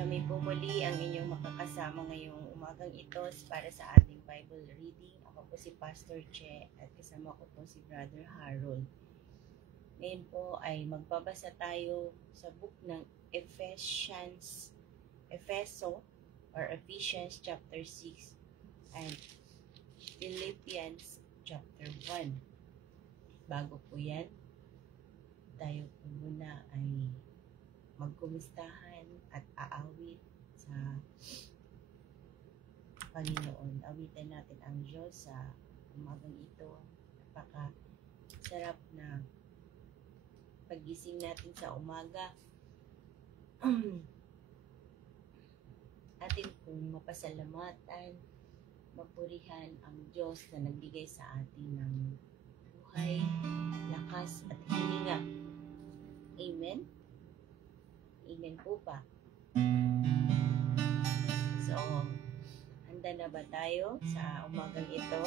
Kami po muli ang inyong makakasama ngayong umagang ito para sa ating Bible reading. Ako po si Pastor Che at kasama ko po si Brother Harold. Ngayon po ay magbabasa tayo sa book ng Ephesians chapter 6 and Philippians chapter 1. Bago po yan, tayo po muna ay magkumistahan at aawit sa Panginoon. Awitan natin ang Diyos sa umagang ito. Napaka-sarap na paggising natin sa umaga. Atin pong mapasalamatan, mapurihan ang Diyos na nagbigay sa atin ng buhay, lakas at hininga. Amen? Amen po ba? So, handa na ba tayo sa umagang ito?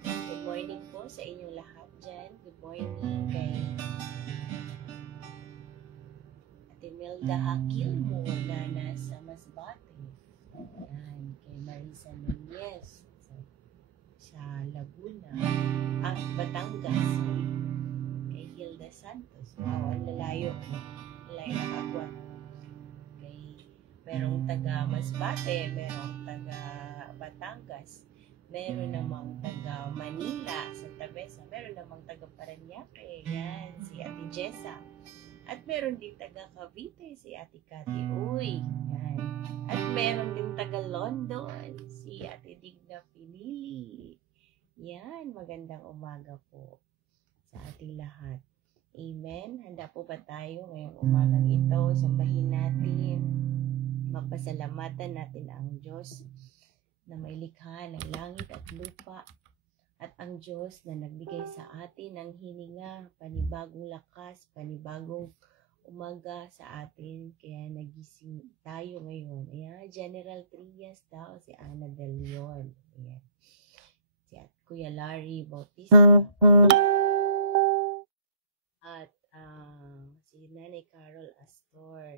Good morning po sa inyong lahat dyan. Good morning kay Ate Melda Hakilmo na nasa Masbate. Yan, kay Marisa Nunez sa Laguna. Batangas. Kay Hilda Santos. Wow, ang lalayo. Lalayo na kapwa. Merong taga Masbate, merong taga Batangas, meron namang taga Manila, Santa Mesa, meron namang taga Parañaque, yan, si Ate Jessa. At meron din taga Cavite, si Ate Cathy Uy, yan. At meron din taga London, si Ate Digna Pinili. Yan, magandang umaga po sa ating lahat. Amen. Handa po ba tayo ngayong umagang ito? Sambahin natin. Magpasalamatan natin ang Diyos na may likha ng langit at lupa at ang Diyos na nagbigay sa atin ng hininga, panibagong lakas, panibagong umaga sa atin. Kaya nagising tayo ngayon. Ayan, General Trias daw, si Ana De Leon. Ayan. Si Kuya Larry Bautista. At si Nanay Carol Astor.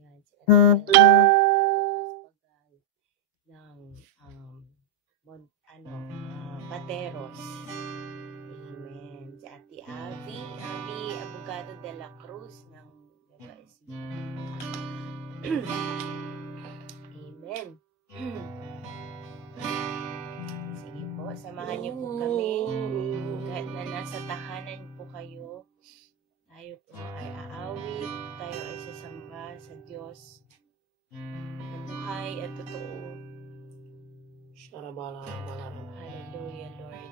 Yan, si Ate ng Pateros. Amen. Si Ate Avi Abogado de la Cruz ng Gabaisi. Amen. Sige po, samahan niyo po kami. Kahit na nasa tahanan po kayo, tayo po ay aawit, tayo ay sasamba sa Diyos na buhay at totoo. Hallelujah, Lord.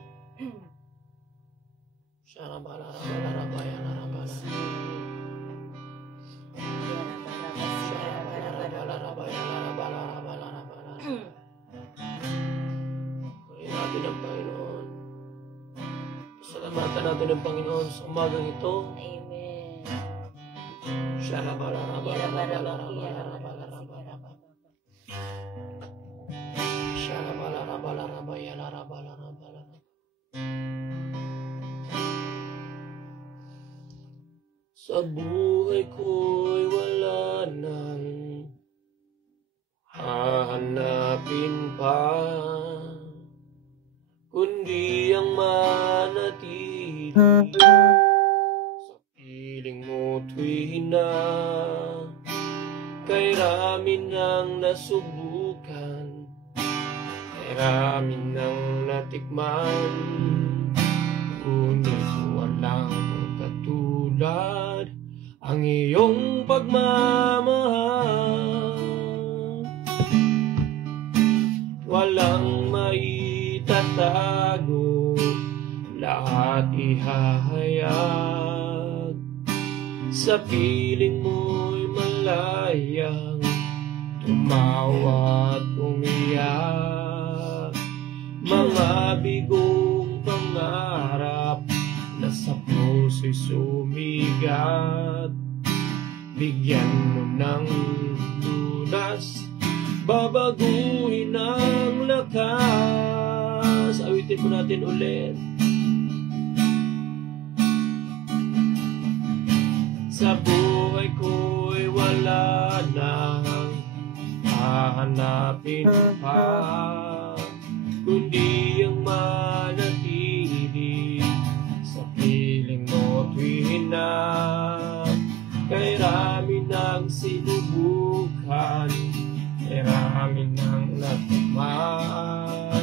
Salamatan natin ang Panginoon sa umagang ito. Amen. Sa buhay ko'y wala nang hahanapin pa, kundi ang manatili sa piling mo tuwi na. Kay rami nang nasubukan, kay rami nang natikman, ngunit walang katulad ang iyong pagmamahal. Walang maitatago, lahat ihahayag. Sa piling mo'y malayang tumawa at umiyak. Mga bigong pangarap na sa puso'y sumigat, bigyan mo ng lunas, babaguhin ang lakas. Awitin po natin ulit. Sa buhay ko'y wala nang hahanapin pa, kundi ang manatili sa piling mo tuwin na kay rami ng sinubukan, kay rami ng natikman,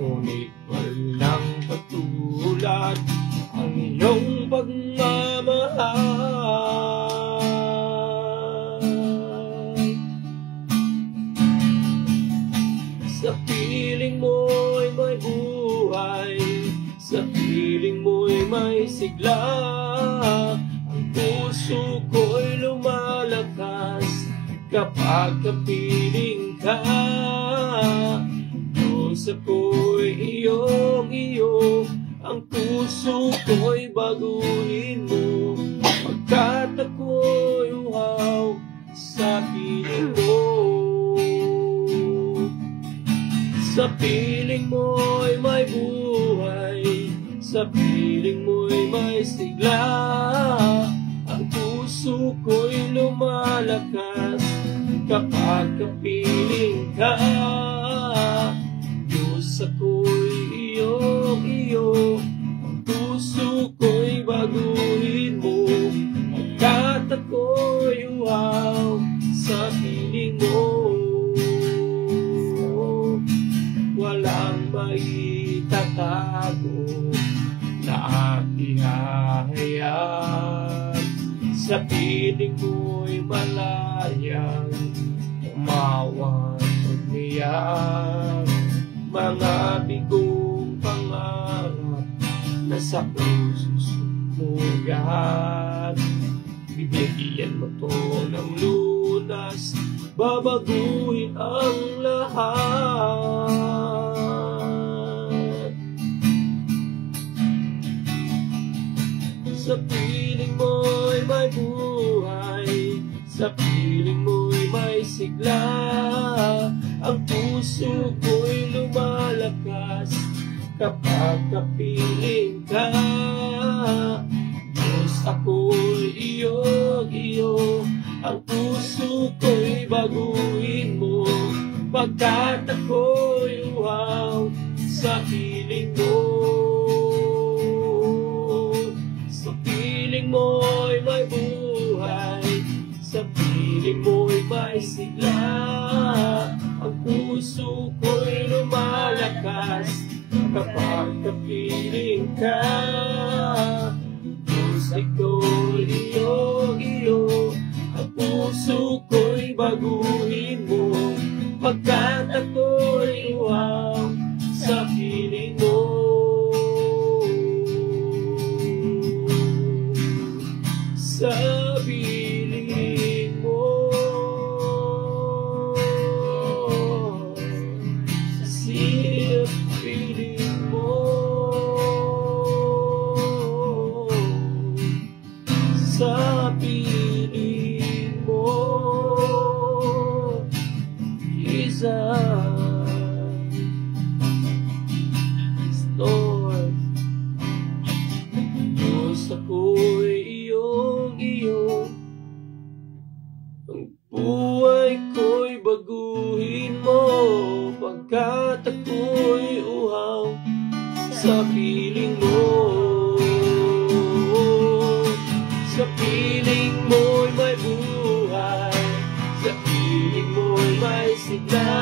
ngunit walang katulad ang iyong pagmamahal. Sa piling mo'y may buhay, sa piling mo'y may sigla, ang puso ko'y lumalakas kapag kapiling ka. Diyos ako'y iyong-iyo, ang puso ko'y baguhin mo, pagkat ako'y uhaw sa piling mo. Sa piling mo'y may buhay, sa piling mo'y may sigla, ang puso ko'y lumalakas kapag kapiling ka. Diyos ako'y iyong-iyo, ang puso ko'y baguhin mo, pagkat ako'y uhaw sa piling mo. Walang maitatago na aking hahayag, sa piling mo'y malayang umawan umiyak. Mga bigong pangarap na sa puso sumugat, bibigyan mo to ng lunas, babaguhin ang lahat. Sa piling mo'y may buhay, sa piling mo'y may sigla, ang puso ko'y lumalakas kapag kapiling ka. Diyos ako'y iyong-iyo, ang puso ko'y baguhin mo, pagkat ako'y uhaw sa piling mo. Sa piling mo'y may buhay, sa piling mo'y may sigla, ang puso ko'y lumalakas kapag kapiling ka. Diyos ako'y iyong-iyo, ang puso ko'y baguhin mo, pagkat ako'y uhaw sa piling mo. Sa piling mo, sa piling mo, sa piling mo, Jesus, Lord. Diyos ako'y iyong-iyo, ang buhay ko'y baguhin mo, pagkat ako'y uhaw sa piling mo. Sa piling mo'y may buhay, sa piling mo'y may sigla,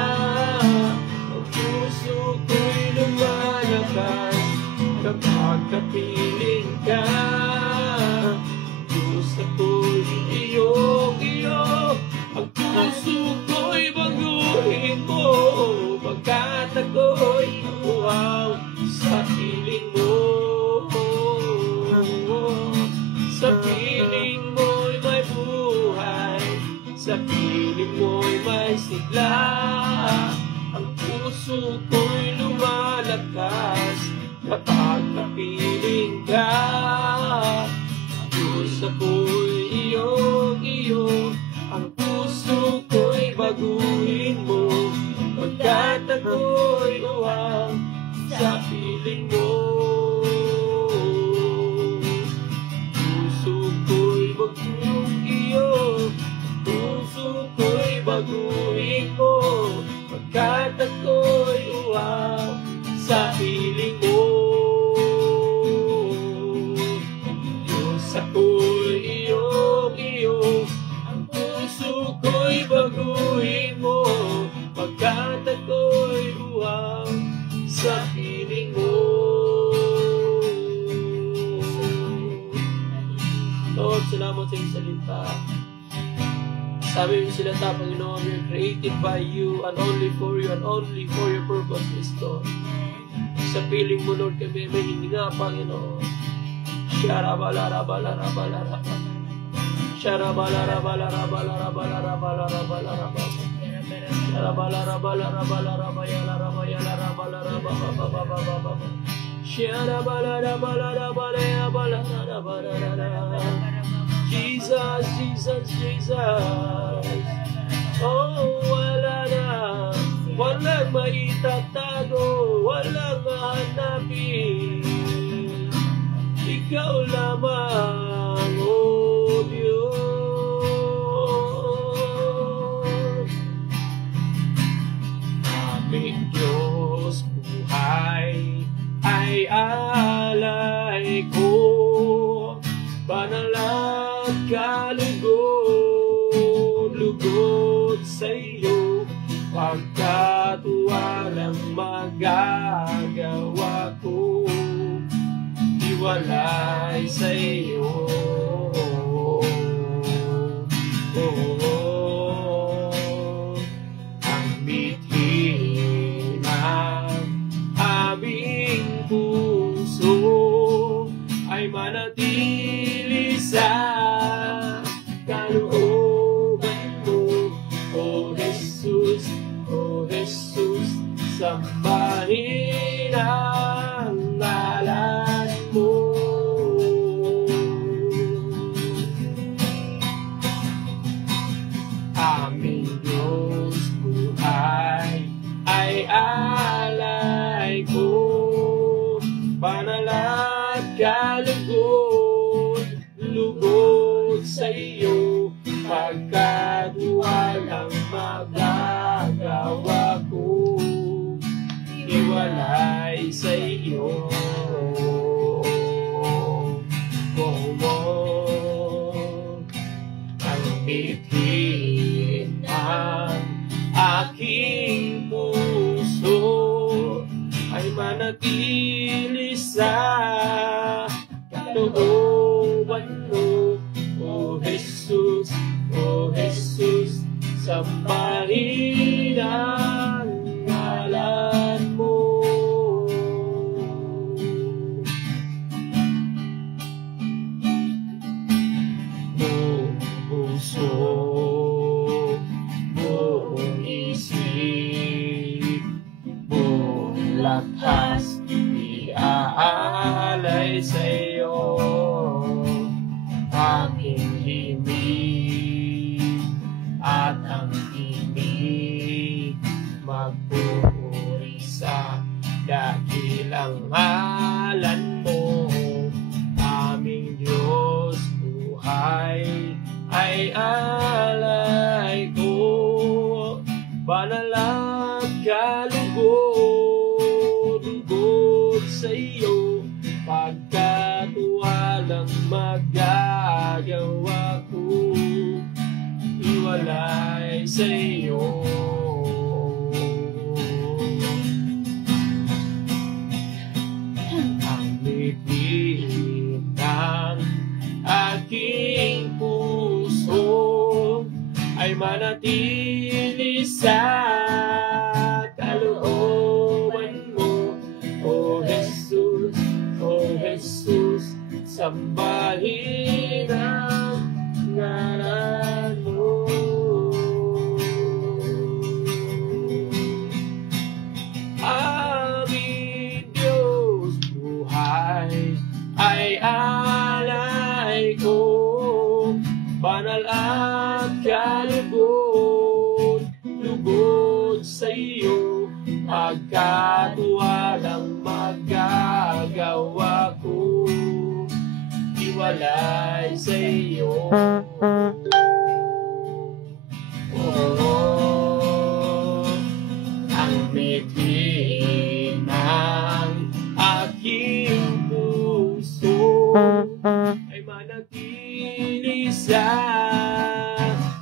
ang puso ko'y lumalakas kapag kapiling ka. Diyos ako'y iyong-iyo, ang puso ko'y baguhin mo, pagkat ako'y uhaw sa piling mo. Sa piling mo'y may buhay, sa piling mo'y may sigla, ang puso ko'y lumalakas kapag kapiling ka. Diyos ako'y iyong-iyo, ang puso ko'y baguhin mo, pagkat ako'y uhaw sa piling mo. Puso ko'y baguhin mo, Sabi mo sila ta, Panginoon, we're created by you and only for you and only for your purposes, Lord. Sa piling mo, Lord, kami may hininga, Panginoon. Sharabalarabalaраbalaraba. Sharabalarabalaраbalarabalaраbalaraba. Jesus, Jesus, Jesus. Oh, wala na, walang maitatago, walang hahanapin. Ikaw lamang, oh Diyos. Aming Diyos, buhay ay alay ko. Banal at kalugod, lugod sa iyo, pagkat walang magagawa ko, iwalay sa iyo. Ang mithin ng aming puso ay manatili sa kalooban mo, O Jesus, O Jesus, sambahin ang ngalan mo. Aming Diyos, buhay ay alay ko, banal at kalugod, lugod sa iyo, pagkat walang magagawa ko, iwalay sa iyo. Ang mithin ng aking puso ay manatili sa kalooban mo, O Jesus, O Jesus, sambahin ang ngalan mo. Buong puso, buong isip, buong lakas, iaalay sa iyo aking himig at ang tinig, magpupuri sa dakilang ngalan mo. Aming Diyos, buhay ay alay ko, banal at kalugod, lugod sa iyo, pagkat walang magagawa ko, iwalay sa iyo. Ang mithin ng aking puso ay manatili sa kalooban mo, O Jesus, O Jesus, sambahin ang ngalan mo. Aming Diyos, buhay ay alay ko, banal at kalugod, lugod sa iyo, pagkat walang magagawa ko, iwalay sa iyo. Ang mithin ng aking puso ay manatili sa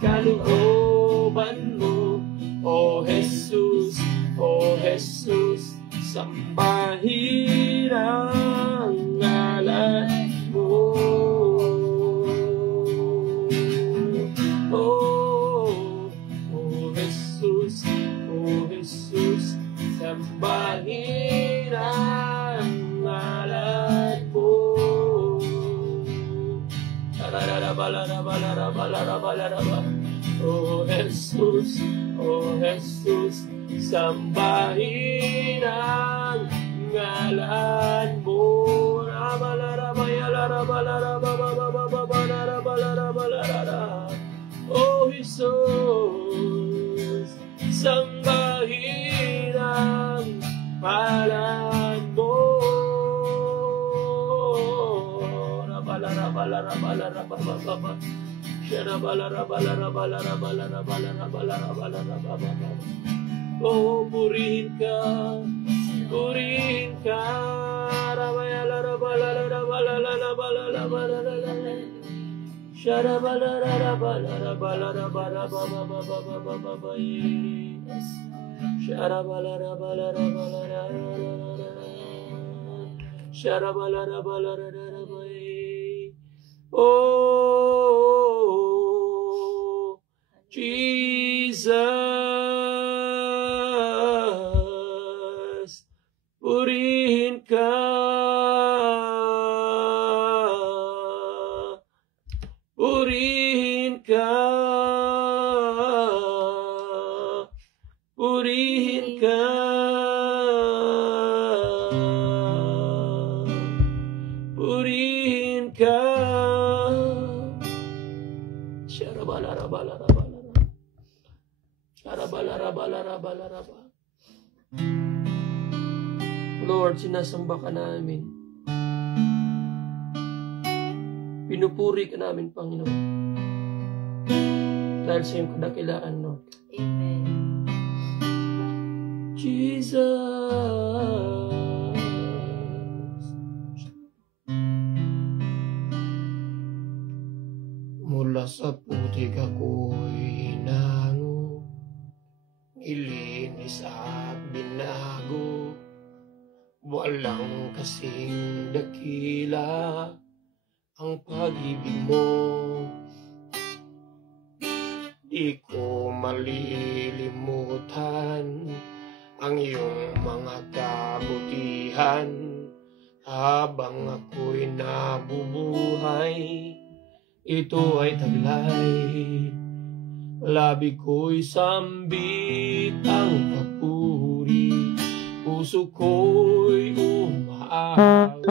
kalooban mo, O Jesus, O Jesus, sambahin ang ngalan mo. Oh, O Jesus, O Jesus, sambahin ang ngalan mo. O Jesus, sambahin ang ngalan mo. Oh, purihin ka, purihin ka. Oh, Jesus, purihin ka, purihin ka, purihin ka, purihin ka. Lord, sinasamba ka namin. Pinupuri ka namin, Panginoon. Dahil sa iyong kadakilaan, Lord. Amen. Jesus. Mula sa putik ako'y hinango, nilinis at binago. Walang kasing dakila ang pag-ibig mo. Di ko malilimutan ang iyong mga kabutihan. Habang ako'y nabubuhay, ito ay taglay. Labi ko'y sambit ang papuri, puso ko'y umaawit.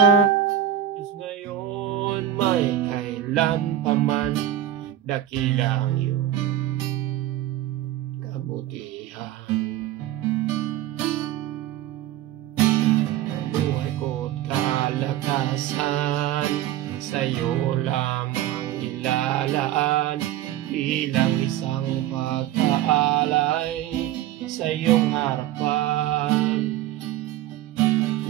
Diyos ngayon may kailan pa man, dakila ang iyong kabutihan. Buhay ko't kalakasan, sa'yo lamang ilalaan. Bilang isang pagkaalay sa iyong harapan,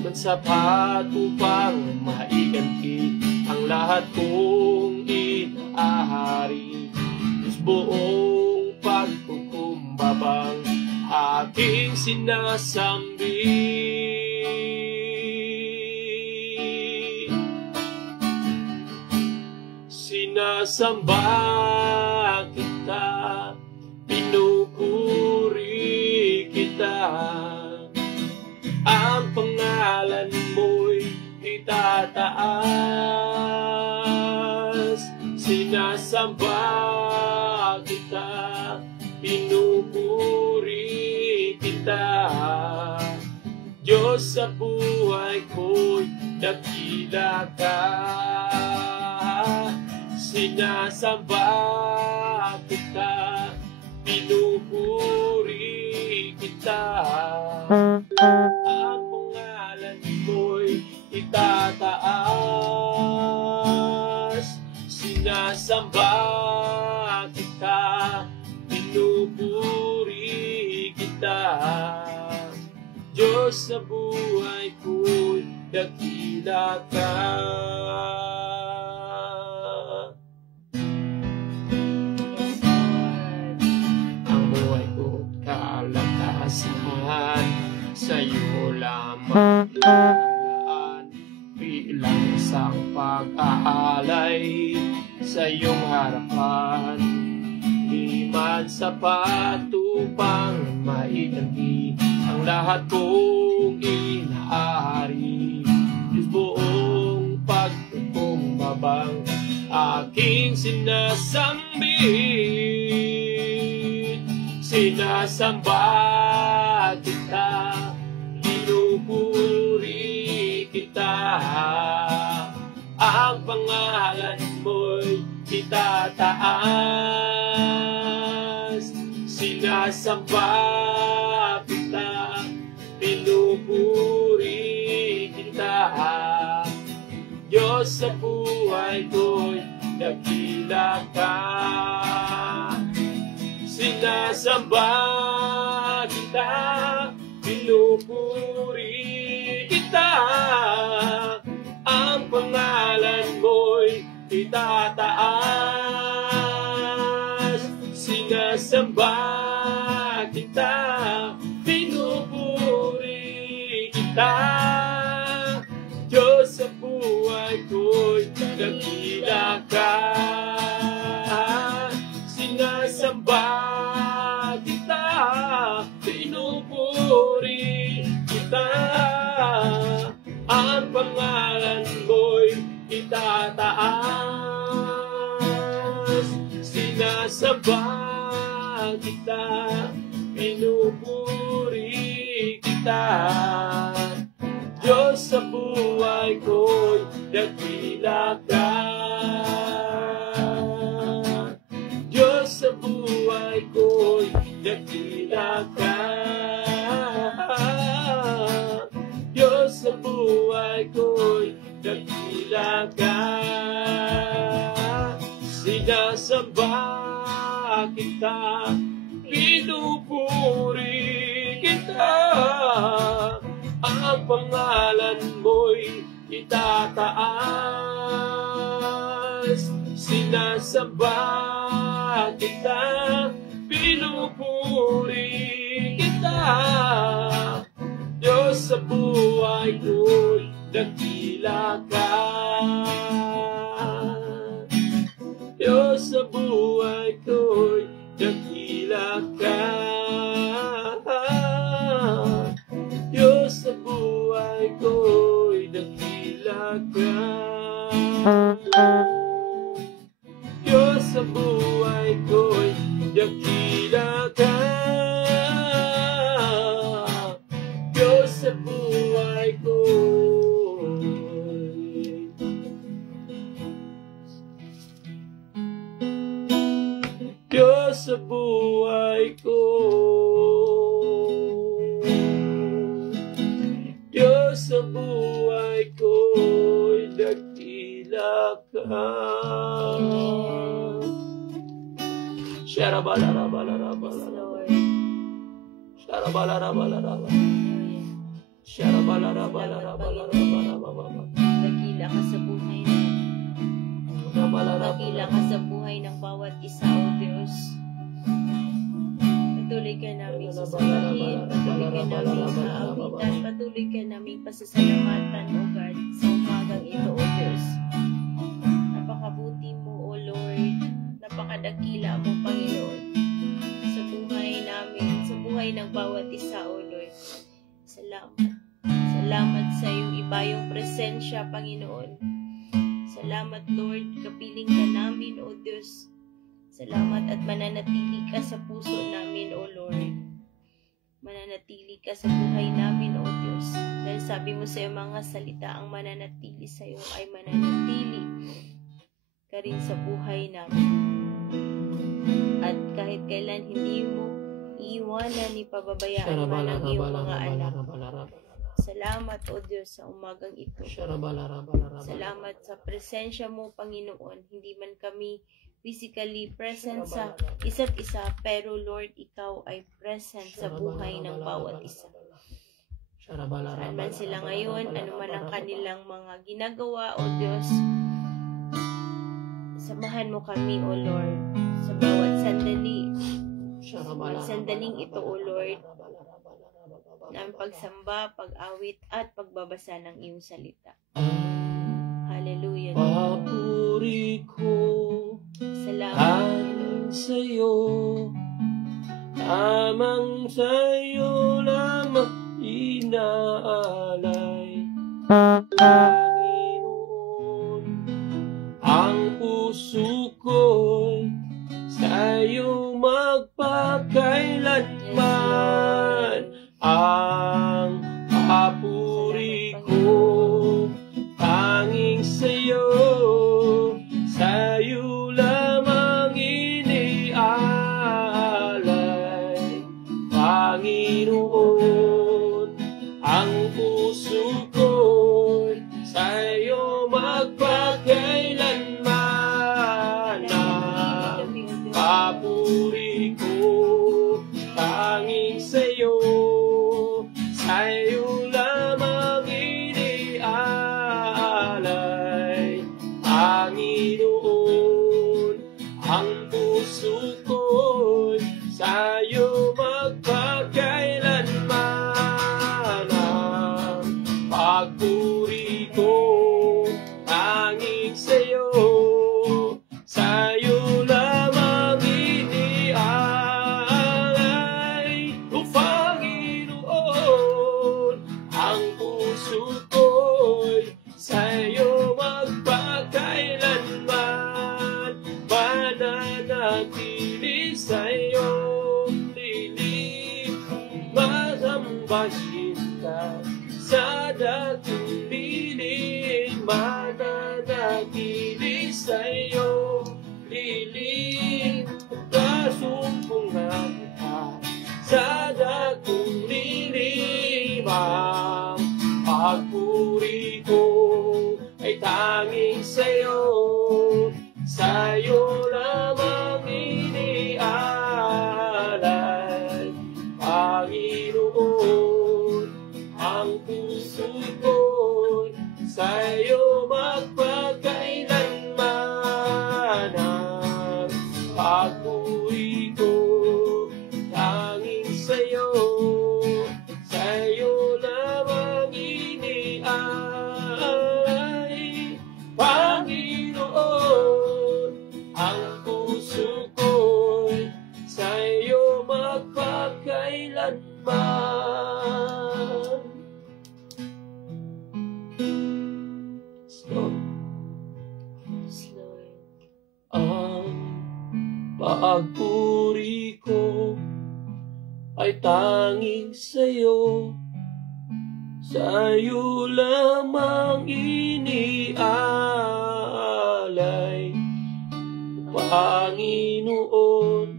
ba't sapat upang maiganti ang lahat kong inaahari. Diyos, buong pagkukumbabang aking sinasambi. Sinasamba kita, pinupuri kita, ang pangalan mo'y itataas. Sinasamba kita, pinupuri kita, Diyos sa buhay ko'y dakila ka. Sinasamba kita, pinupuri kita, ang pangalan mo'y itataas. Sinasamba kita, pinupuri kita, Diyos sa buhay ko'y dakila ka. Sa'yo lamang ilalaan, bilang isang pag-aalay sa iyong harapan. Di man sapat upang maiganti ang lahat kong inaari. Diyos, buong pagkukumbabang aking sinasambi. sinasamba kita, pinupuri kita. Ang pangalan mo'y itataas, sinasamba kita, pinupuri kita. Diyos sa buhay ko'y dakila ka, sinasamba kita, pinupuri kita. Ang pangalan mo'y itataas, sinasamba kita, pinupuri kita. Diyos sa buhay ko'y dakila ka, sinasamba kita, pinupuri kita. Ang pangalan mo'y itataas, sinasamba kita, pinupuri kita. Diyos sa buhay ko'y dakila ka, Diyos sa buhay ko'y dakila ka, Diyos sa buhay ko'y dakila ka. Sinasamba kita, pinupuri kita. Ang pangalan mo'y itataas, sinasamba kita, pinupuri kita. Diyos sa buhay ko'y dakila ka, Diyos sa buhay ko'y dakila ka, Diyos sa buhay ko'y dakila ka, Diyos sa buhay ko'y dakila ka, Diyos sa buhay ko'y, Diyos sa buhay ko, Diyos sa buhay ko'y dakila ka. Yes, Lord. Dakila ka sa buhay namin. Dakila ka sa buhay ng bawat isa, O Diyos. Patuloy ka namin sasabahin, patuloy ka namin maawitan, patuloy ka namin pasasalamatan, O God, sa umagang ito, O Diyos. Napakabuti mo, O Lord. Napakadakila mo, Panginoon, sa buhay namin, sa buhay ng bawat isa, O Lord. Salamat. Salamat sa iyong ibayong presensya, Panginoon. Salamat, Lord. Kapiling ka namin, O Diyos. Salamat at mananatili ka sa puso namin, O Lord. Mananatili ka sa buhay namin, O Diyos. Dahil sabi mo sa iyong mga salita, ang mananatili sa iyo ay mananatili ka rin sa buhay namin. At kahit kailan hindi mo iiwanan ni pababayaan man ang iyong mga anak. Salamat, O Diyos, sa umagang ito. Salamat sa presensya mo, Panginoon. Hindi man kami physically present sa isa't isa, pero Lord, ikaw ay present sa buhay ng bawat isa. Saan man sila ngayon, ano man ang kanilang mga ginagawa, O Diyos, samahan mo kami, O Lord, sa bawat sandali. Sandaling ito, O Lord, ng pagsamba, pag-awit, at pagbabasa ng iyong salita. Hallelujah. Papuri ko Salamat, sa'yo, amang sa'yo lamang inaalay. Panginoon, ang puso ko'y sa'yo magpapalagay. magpakailanman. Ang papuri ko tanging sa'yo, sa'yo lamang iniaalay, Panginoon. Ang puso ko'y sa'yo magpakailanman. Ang papuri ko tanging sa'yo, sa'yo lamang iniaalay, Panginoon. Ang puso ko'y sa'yo magpakailanman. Ang pagpuri ko tanging sa'yo, sa'yo lamang iniaalay, O Panginoon. Ang puso ko'y sa'yo magpakailanman, mananatili sa'yo lilim, masambahin ka sa dating lilim, mananatili sa'yo lilim, kasumpungan ka sa dating lilim. Ang pagpuri ko ay tanging sa'yo, sa'yo lamang iniaalay, Panginoon. Ang puso ko'y sa'yo magpakailanman. Ang pagpuri ko tanging sa'yo, sa'yo lamang iniaalay, Panginoon. Ang puso ko'y sa'yo magpakailanman. So, ang pagpuri ko ay tanging sa'yo, sa'yo lamang iniaalay, Panginoon.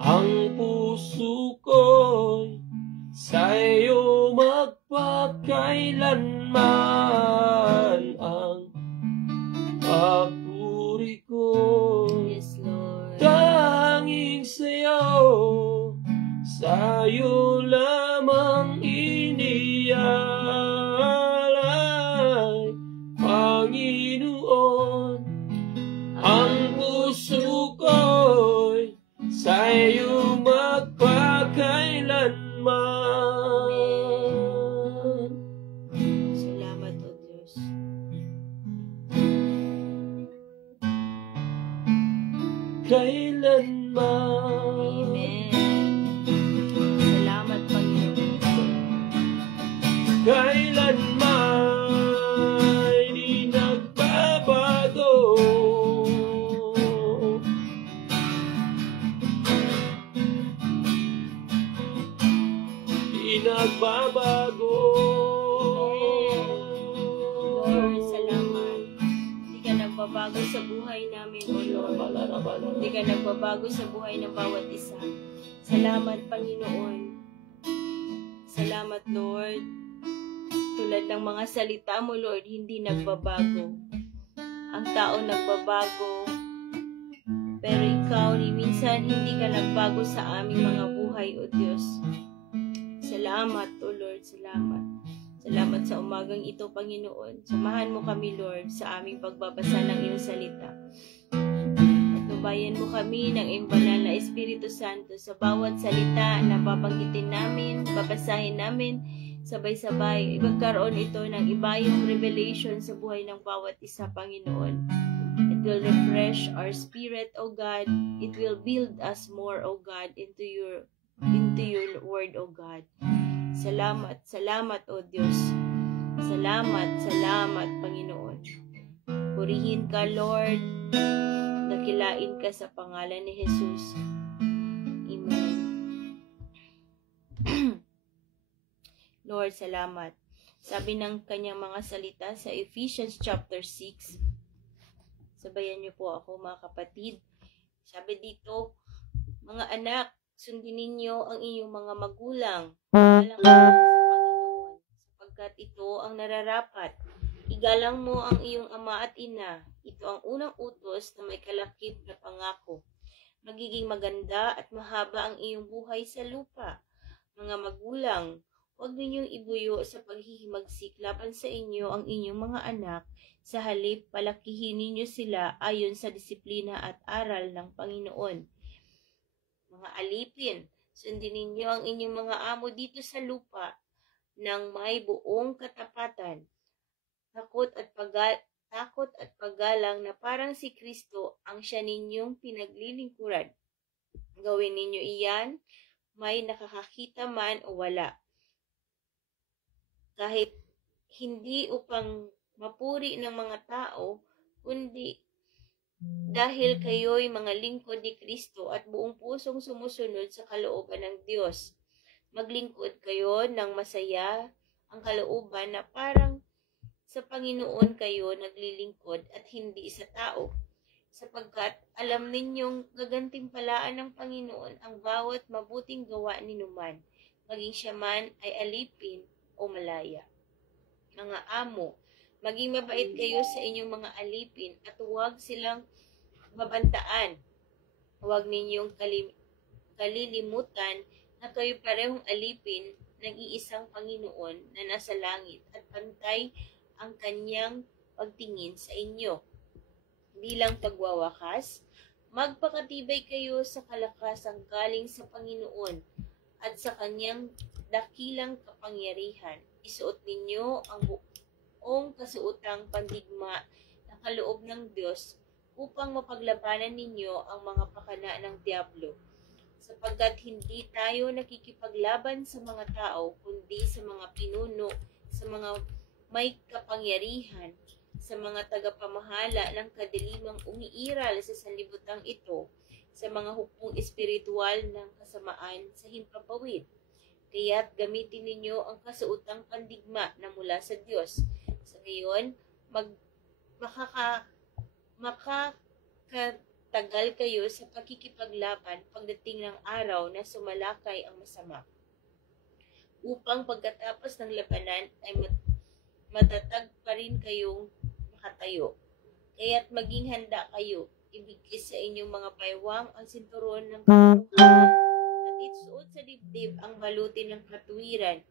Ang puso ko'y sa'yo magpakailanman. Ang papuri ko Yes, Lord. tanging sa'yo, sa'yo lamang iniaalay, Panginoon. Ang puso ko'y sa'yo magpakailanman. Salamat, O Diyos. Kailanman. Amen. Salamat, Panginoon. Kailanman di nagbabago. Di nagbabago. Lord, salamat. Hindi ka nagbabago sa buhay namin, O Lord. Hindi ka nagbabago sa buhay ng bawat isa. Salamat, Panginoon. Salamat, Lord. Tulad ng mga salita mo, Lord, hindi nagbabago. Ang tao nagbabago, pero ikaw, minsan hindi ka nagbago sa aming mga buhay, O Diyos. Salamat, O Lord, salamat. Salamat sa umagang ito, Panginoon. Samahan mo kami, Lord, sa aming pagbabasa ng iyong salita. At tubayan mo kami ng iyong banal na Espiritu Santo sa bawat salita na babanggitin namin, babasahin namin, sabay-sabay. Magkaroon ito ng ibayong revelation sa buhay ng bawat isa, Panginoon. It will refresh our spirit, O God. It will build us more, O God, into your word, O God. Salamat, salamat, O Diyos. Salamat, salamat, Panginoon. Purihin ka, Lord. Dakilain ka sa pangalan ni Jesus. Lord, salamat. Sabi ng kanyang mga salita sa Ephesians chapter 6. Sabayan niyo po ako mga kapatid. Sabi dito, mga anak, sundin ninyo ang inyong mga magulang. Alang sa Panginoon, sapagkat ito ang nararapat. Igalang mo ang iyong ama at ina. Ito ang unang utos na may kalakip na pangako. Magiging maganda at mahaba ang iyong buhay sa lupa. Mga magulang, huwag ninyong ibuyo sa paghihimagsik laban sa inyo ang inyong mga anak. Sa halip, palakihin ninyo sila ayon sa disiplina at aral ng Panginoon. Mga alipin, sundin ninyo ang inyong mga amo dito sa lupa ng may buong katapatan. Takot at paggalang na parang si Kristo ang siya ninyong pinaglilingkuran. Gawin ninyo iyan, may nakakakita man o wala. Kahit hindi upang mapuri ng mga tao, kundi dahil kayo'y mga lingkod ni Kristo at buong pusong sumusunod sa kalooban ng Diyos. Maglingkod kayo ng masaya ang kalooban na parang sa Panginoon kayo naglilingkod at hindi sa tao. Sapagkat alam ninyong gagantimpalaan ng Panginoon ang bawat mabuting gawa ninuman, maging siya man ay alipin o malaya. Mga amo, maging mabait kayo sa inyong mga alipin at huwag silang babantaan. Huwag ninyong kalilimutan na kayo parehong alipin ng iisang Panginoon na nasa langit at pantay ang kanyang pagtingin sa inyo. Bilang pagwawakas, magpakatibay kayo sa kalakasang galing sa Panginoon at sa kanyang dakilang kapangyarihan. Isuot ninyo ang buong kasuotang pandigma na kaloob ng Diyos upang mapaglabanan ninyo ang mga pakana ng Diablo. Sapagkat hindi tayo nakikipaglaban sa mga tao, kundi sa mga pinuno, sa mga may kapangyarihan, sa mga tagapamahala ng kadilimang umiiral sa sanlibutan ito, sa mga hukbong espiritual ng kasamaan sa himpapawid. Kaya't gamitin ninyo ang kasuotang pandigma na mula sa Diyos. Sa ngayon, makakatagal kayo sa pakikipaglaban pagdating ng araw na sumalakay ang masama. Upang pagkatapos ng labanan ay matatag pa rin kayong makatayo. Kaya't maging handa kayo. Ibigay sa inyong mga baywang ang sinturon ng katotohanan at isuot sa dibdib ang baluti ng katuwiran.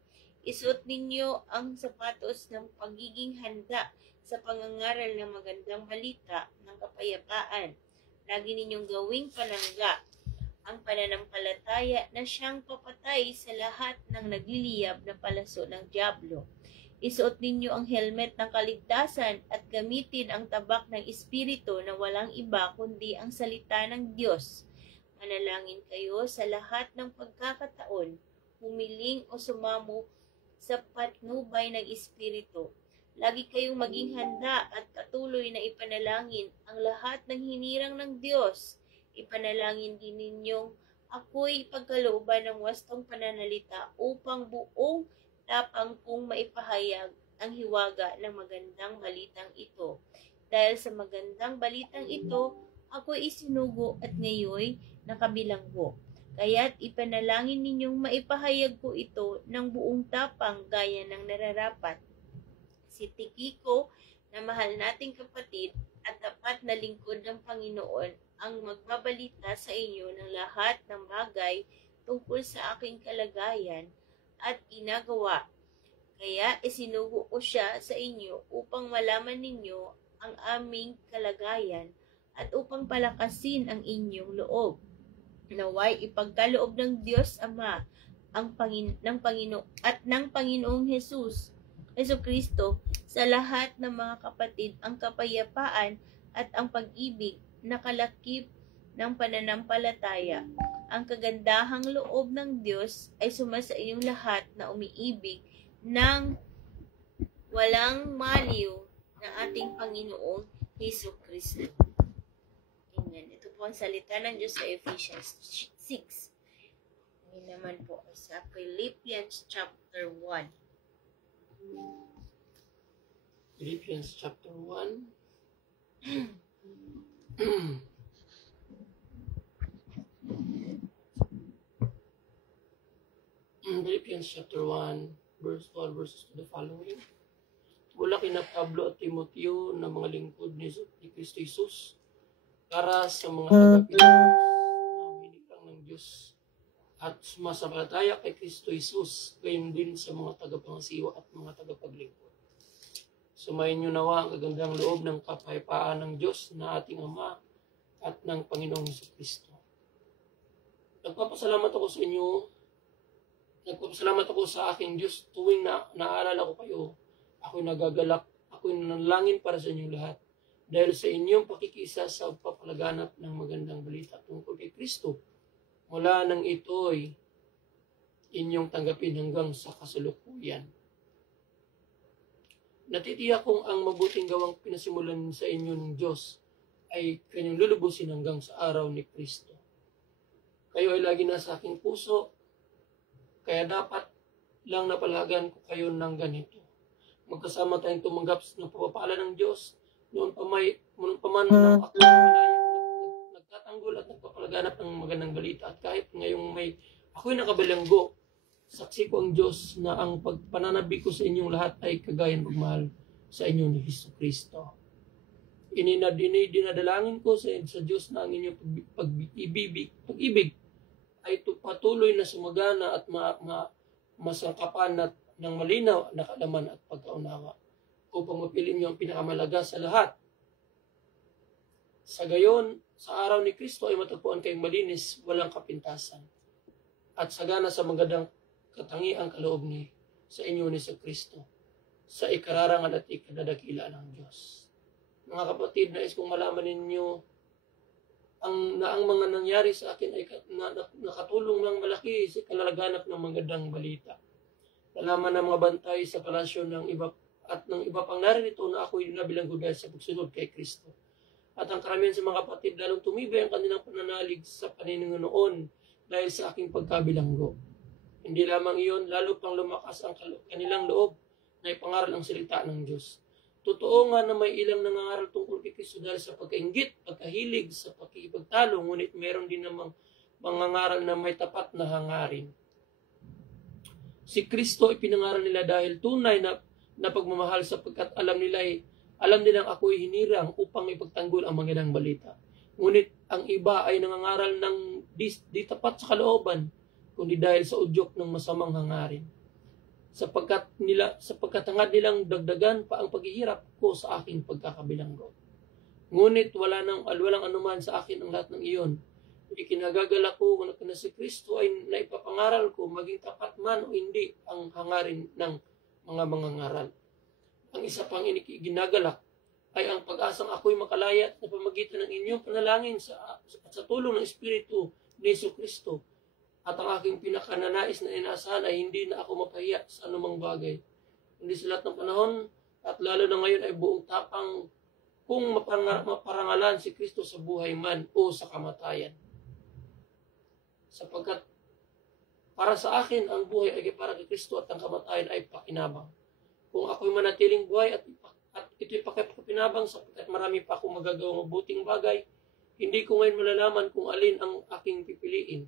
Isuot ninyo ang sapatos ng pagiging handa sa pangangaral ng magandang balita ng kapayapaan. Lagi ninyong gawing panangga ang pananampalataya na siyang papatay sa lahat ng nagliliyab na palaso ng Diablo. Isuot ninyo ang helmet ng kaligtasan at gamitin ang tabak ng Espiritu na walang iba kundi ang salita ng Diyos. Manalangin kayo sa lahat ng pagkakataon, humiling o sumamo sa patnubay ng Espiritu. Lagi kayong maging handa at patuloy na ipanalangin ang lahat ng hinirang ng Diyos. Ipanalangin din ninyong ako'y pagkalooban ng wastong pananalita upang buong tapang kong maipahayag ang hiwaga ng magandang balitang ito. Dahil sa magandang balitang ito, ako'y isinugo at ngayoy nakabilanggo. Kaya't ipanalangin ninyong maipahayag ko ito ng buong tapang gaya ng nararapat. Si Tikiko, na mahal nating kapatid at tapat na lingkod ng Panginoon, ang magbabalita sa inyo ng lahat ng bagay tungkol sa aking kalagayan at ginagawa. Kaya isinugo ko siya sa inyo upang malaman ninyo ang aming kalagayan at upang palakasin ang inyong loob. Naway ipagkaloob ng Diyos Ama ng Panginoong Jesucristo sa lahat ng mga kapatid ang kapayapaan at ang pag-ibig na kalakip ng pananampalataya. Ang kagandahang loob ng Diyos ay sumasa inyong lahat na umiibig ng walang maliw ng ating Panginoong Jesucristo. Amen. Ito po ang salita ng Diyos sa Ephesians 6. Ngayon naman po sa Philippians chapter 1. Philippians chapter 1. Philippians chapter 1, verse 12 verses to the following. Mula kina Pablo at Timoteo na mga lingkod ni Kristo Jesus para sa mga taga-Pilipos na winikang ng Diyos at sumasampalataya kay Kristo Jesus, gayon din sa mga tagapangasiwa at mga tagapaglingkod. Sumayin niyo nawa ang kagandang loob ng kapayapaan ng Diyos na ating Ama at ng Panginoong Jesucristo. Nagpapasalamat ako sa inyo. Nagpapasalamat ako sa aking Diyos tuwing naalala ko kayo. Ako'y nagagalak, ako'y nanalangin para sa inyong lahat. Dahil sa inyong pakikisa sa papalaganap ng magandang balita tungkol kay Kristo. Mula nang ito'y inyong tanggapin hanggang sa kasalukuyan. Natitiyak kong ang mabuting gawang pinasimulan sa inyo ng Diyos ay kanyang lulubusin hanggang sa araw ni Kristo. Kayo ay lagi nasa aking puso, kaya dapat lang napalagan ko kayo ng ganito. Magkasama tayong tumanggap ng pagpapala ng Diyos. Noon pa man na ako nagtatanggol at nagpapalaganap ng magandang balita. At kahit ngayong ako'y nakabalanggo, saksi ko ang Diyos na ang pagpananabi ko sa inyong lahat ay kagayan pagmahal sa inyo ni Jesucristo. Dinadalangin ko sa Diyos na ang inyong pag-ibig ay patuloy na sumagana at masangkapan ng malinaw na kaalaman at pagkaunawa upang mapili niyo ang pinakamalaga sa lahat. Sa gayon, sa araw ni Kristo ay matagpuan kayong malinis, walang kapintasan, at sagana sa magandang katangiang kaloob sa inyo ni sa Kristo, sa ikararangan at ikadadakila ng Diyos. Mga kapatid, nais kong malaman ninyo ang mga nangyari sa akin ay nakatulong ng malaki sa kalalaganap ng magandang balita. Nalaman ng mga bantay sa palasyo ng iba pang naririto na ako'y nabilanggo dahil sa pagsunod kay Kristo. At ang karamihan sa mga kapatid lalong tumibay ang kanilang pananalig sa Panginoon dahil sa aking pagkabilanggo. Hindi lamang iyon, lalo pang lumakas ang kanilang loob na ipangaral ang salita ng Diyos. Totoo nga na may ilang nangangaral tungkol kay Kristo dahil sa pagkainggit, pagkahilig, sa pagkikipagtalo, ngunit meron din namang mangangaral na may tapat na hangarin. Si Kristo ay pinangaral nila dahil tunay na pagmamahal, sapagkat alam nilang ako'y hinirang upang ipagtanggol ang magandang balita. Ngunit ang iba ay nangangaral ng di tapat sa kalooban, kundi dahil sa udyok ng masamang hangarin. Sapagkat hangad nilang dagdagan pa ang paghihirap ko sa aking pagkakabilanggo. Ngunit walang anuman sa akin ang lahat ng iyon. Ikinagagalak ko na si Kristo ay naipapangaral ko, maging tapat man o hindi ang hangarin ng mga mangangaral. Ang isa pang ginagagalak ay ang pag-asang ako'y makalaya na pamagitan ng inyong panalangin sa tulong ng Espiritu ni Jesucristo. At ang aking pinakananais na inaasahan ay hindi na ako mapahiya sa anumang bagay. Hindi sa lahat ng panahon at lalo na ngayon ay buong tapang kung maparangalan si Kristo sa buhay man o sa kamatayan. Sapagkat para sa akin ang buhay ay para kay Kristo at ang kamatayan ay pakinabang. Kung ako'y manatiling buhay at ito'y pakipinabang sapagkat marami pa akong magagawang mabuting bagay, hindi ko ngayon malalaman kung alin ang aking pipiliin.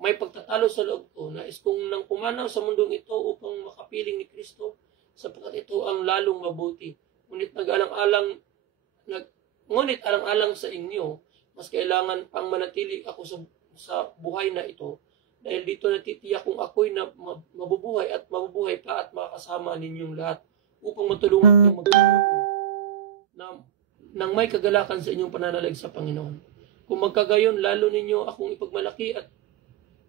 May pagtatalo sa loob ko, nais kong nang pumanaw sa mundong ito upang makapiling ni Kristo sapagkat ito ang lalong mabuti. Ngunit alang-alang sa inyo, mas kailangan pang manatili ako sa buhay na ito dahil dito natitiyak kung ako'y mabubuhay at mabubuhay pa at makakasama ninyong lahat upang matulungan kayong magpatuloy nang may kagalakan sa inyong pananalig sa Panginoon. Kung magkagayon, lalo ninyo akong ipagmalaki at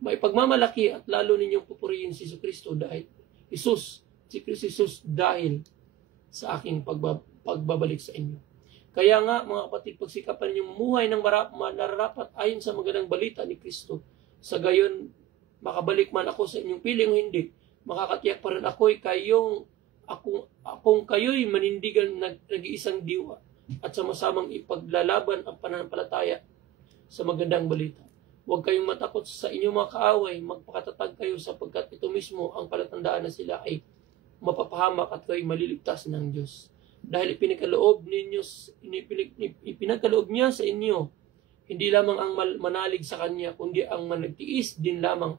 maipagmamalaki at lalo ninyong pupurihin si Jesucristo dahil si Kristo Jesus dahil sa aking pagbabalik sa inyo. Kaya nga, mga kapatid, pagsikapan ninyong mamuhay ng nararapat ayon sa magandang balita ni Kristo. Sa gayon, makabalik man ako sa inyong piling o hindi, makakatiyak pa rin akong kayo'y manindigan nag-iisang diwa at sama-samang ipaglalaban ang pananampalataya sa magandang balita. Huwag kayong matakot sa inyong mga kaaway, magpakatatag kayo sapagkat ito mismo ang palatandaan na sila ay mapapahamak at kayo'y maliligtas ng Diyos. Dahil ipinagkaloob niya sa inyo, hindi lamang ang manalig sa Kanya, kundi ang managtiis din lamang,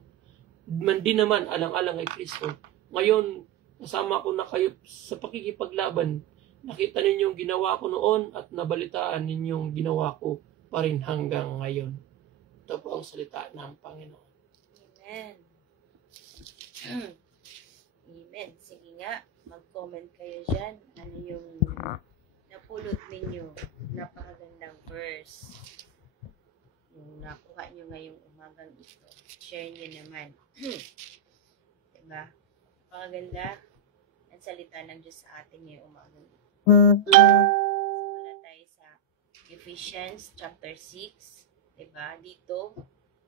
din naman alang-alang kay Kristo. Ngayon, kasama ko na kayo sa pakikipaglaban. Nakita ninyong ginawa ko noon at nabalitaan ninyong ginawa ko pa rin hanggang ngayon. Ito po ang salita ng Panginoon. Amen. Amen. Sige nga, mag-comment kayo dyan. Ano yung napulot ninyo? Napakagandang verse. Yung nakuha nyo ngayong umagang ito. Share nyo naman. Diba? Napakaganda ang salita ng Diyos sa atin ngayong umagang ito. Simula tayo sa Ephesians chapter 6. Diba? Dito,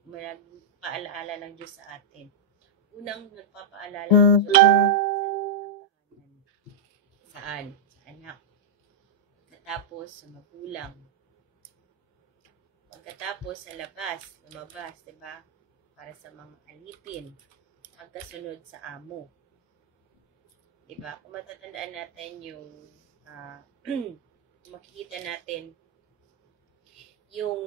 magpaalaala ng Diyos sa atin. Unang nagpapaalala ng Diyos sa loob ng tahanan. Saan? Sa anak. Pagkatapos sa magulang. Pagkatapos sa lumabas, diba? Para sa mga alipin. Pagkasunod sa amo. Diba? Kung matatandaan natin yung makikita natin yung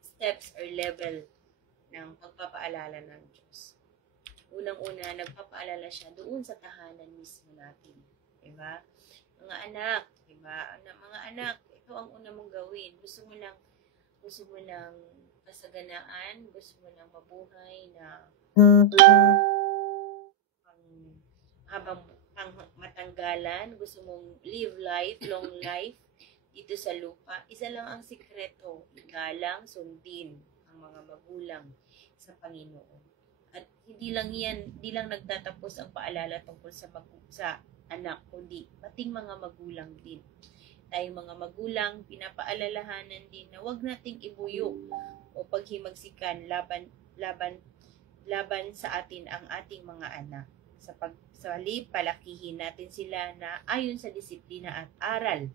steps or level ng pagpapaalala ng Diyos. Unang-una, nagpapaalala siya doon sa tahanan mismo natin. Diba? Mga anak, diba? Mga anak, ito ang una mong gawin. Gusto mo ng kasaganaan, gusto mo ng mabuhay na habang matanggalan, gusto mong live life, long life, dito sa lupa, isa lang ang sikreto, igalang, sundin ang mga magulang sa Panginoon. At hindi lang nagtatapos ang paalala tungkol sa anak, kundi pating mga magulang din. Tayong mga magulang, pinapaalalahanan din na huwag nating ibuyo o paghimagsikan laban sa atin ang ating mga anak. Sa halip, palakihin natin sila na ayon sa disiplina at aral.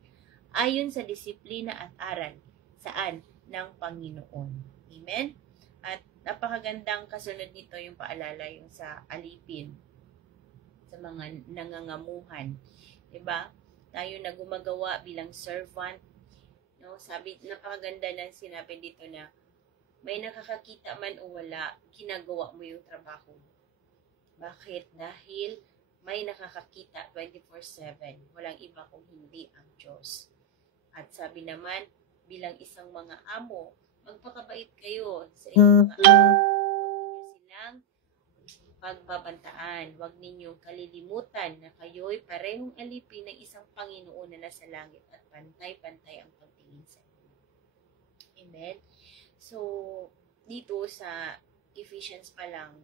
Ayon sa disiplina at aral. Saan? Ng Panginoon. Amen? At napakagandang kasunod nito yung paalala yung sa alipin. Sa mga nangangamuhan. Diba? Tayo na gumagawa bilang servant. No? Sabi, napakaganda na sinabi dito na may nakakakita man o wala, ginagawa mo yung trabaho. Bakit? Dahil may nakakakita 24/7. Walang iba kung hindi ang Diyos. At sabi naman, bilang isang mga amo, magpakabait kayo sa inyong mga amo. Huwag ninyo silang pagbabantaan. Huwag ninyong kalilimutan na kayo'y parehong alipin ng isang Panginoon na nasa langit at pantay-pantay ang pagtingin sa inyo. Amen? So, dito sa Ephesians pa lang,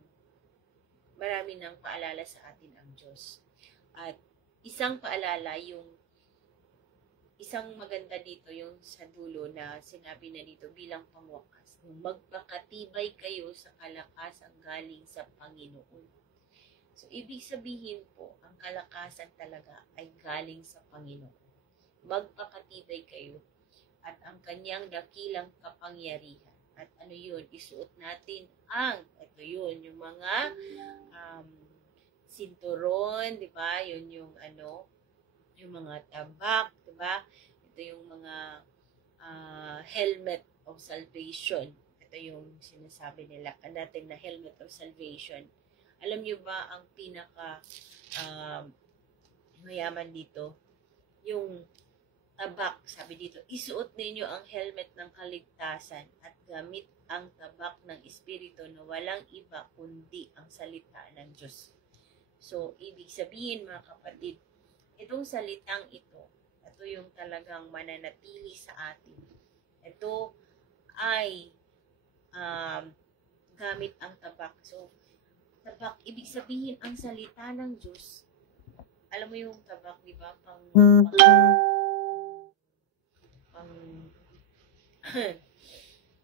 marami nang paalala sa atin ang Diyos. At isang paalala, isang maganda dito yung sa dulo na sinabi na dito bilang pangwakas. Magpakatibay kayo sa kalakasan galing sa Panginoon. So, ibig sabihin po, ang kalakasan talaga ay galing sa Panginoon. Magpakatibay kayo at ang kanyang dakilang kapangyarihan. At ano yun? Isuot natin ito yun, yung mga sinturon, di ba? Yun yung yung mga tabak, di ba? Ito yung mga helmet of salvation. Ito yung sinasabi nila, natin na helmet of salvation. Alam niyo ba ang pinaka mayaman dito? Yung tabak, sabi dito, isuot ninyo ang helmet ng kaligtasan at gamit ang tabak ng Espiritu na walang iba kundi ang salita ng Diyos. So, ibig sabihin mga kapatid, itong salitang ito yung talagang mananatili sa atin. Ito ay gamit ang tabak. So, tabak, ibig sabihin ang salita ng Diyos. Alam mo yung tabak, di ba?